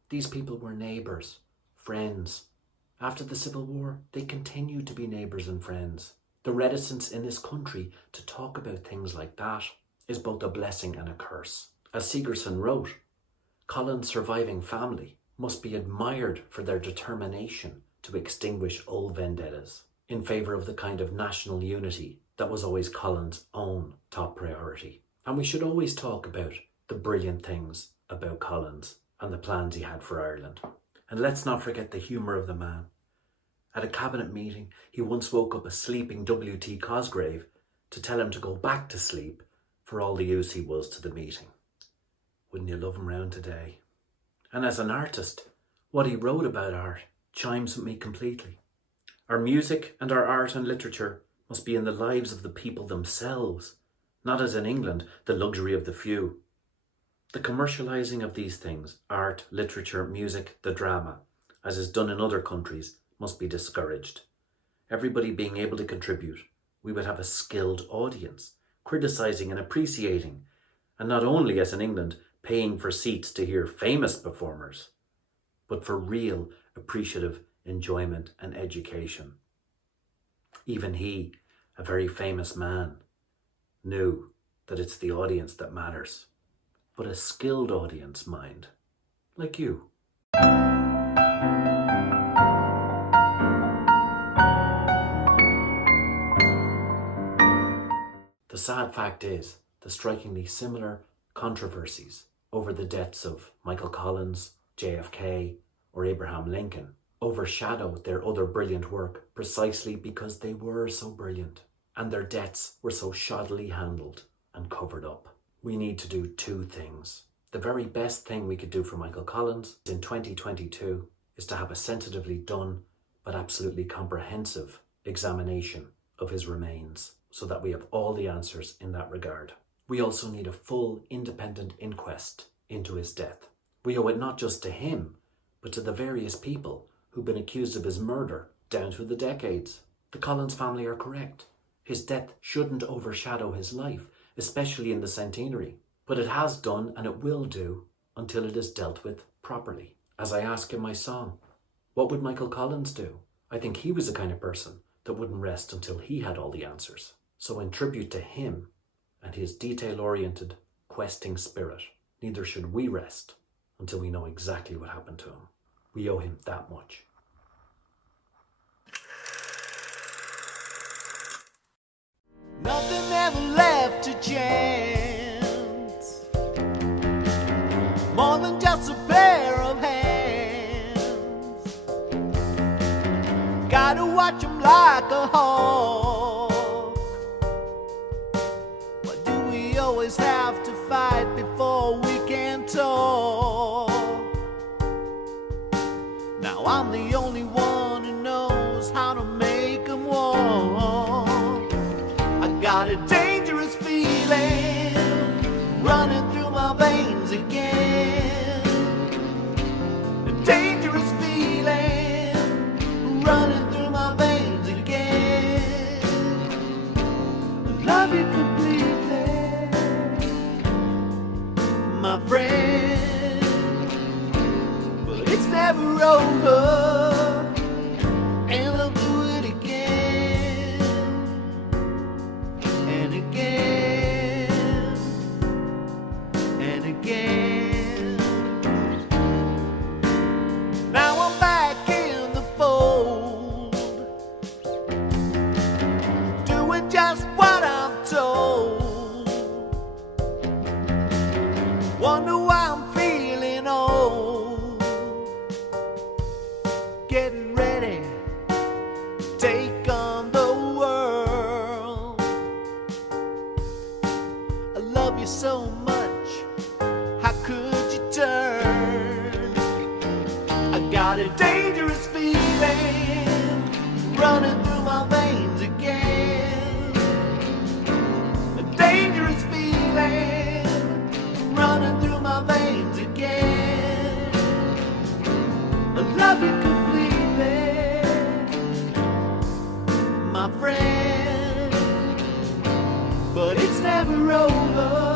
These people were neighbours, friends. After the Civil War, they continued to be neighbours and friends. The reticence in this country to talk about things like that is both a blessing and a curse. As Sigerson wrote, Collins' surviving family must be admired for their determination to extinguish old vendettas in favour of the kind of national unity that was always Collins' own top priority. And we should always talk about the brilliant things about Collins and the plans he had for Ireland. And let's not forget the humour of the man. At a cabinet meeting, he once woke up a sleeping W.T. Cosgrave to tell him to go back to sleep for all the use he was to the meeting. Wouldn't you love him round today? And as an artist, what he wrote about art chimes with me completely. Our music and our art and literature must be in the lives of the people themselves, not as in England, the luxury of the few. The commercialising of these things, art, literature, music, the drama, as is done in other countries, must be discouraged. Everybody being able to contribute, we would have a skilled audience, criticising and appreciating, and not only, as in England, paying for seats to hear famous performers, but for real appreciative enjoyment and education. Even he, a very famous man, knew that it's the audience that matters, but a skilled audience, mind, like you. The sad fact is, the strikingly similar controversies over the deaths of Michael Collins, JFK, or Abraham Lincoln overshadowed their other brilliant work precisely because they were so brilliant and their deaths were so shoddily handled and covered up. We need to do two things. The very best thing we could do for Michael Collins in 2022 is to have a sensitively done but absolutely comprehensive examination of his remains so that we have all the answers in that regard. We also need a full independent inquest into his death. We owe it not just to him, but to the various people who've been accused of his murder down through the decades. The Collins family are correct. His death shouldn't overshadow his life, especially in the centenary. But it has done and it will do until it is dealt with properly. As I ask in my song, what would Michael Collins do? I think he was the kind of person that wouldn't rest until he had all the answers. So in tribute to him and his detail-oriented, questing spirit, neither should we rest until we know exactly what happened to him. We owe him that much. Nothing ever left to chance, more than just a pair of hands. Gotta watch 'em like a hawk. Why do we always have to fight before we can talk? Now I'm the only one who knows how to make 'em walk. I got a dangerous feeling running through my veins again. A dangerous feeling running through my veins again. I love you completely, my friend, but it's never over. And I'll do it again and again and again. Now I'm back in the fold, doing just what I'm told. Wonder why I'm feeling old, getting ready to take on the world. I love you so much, how could you turn? I got a dangerous feeling running through my veins again. A dangerous feeling running through my veins again. I love you completely, my friend, but it's never over.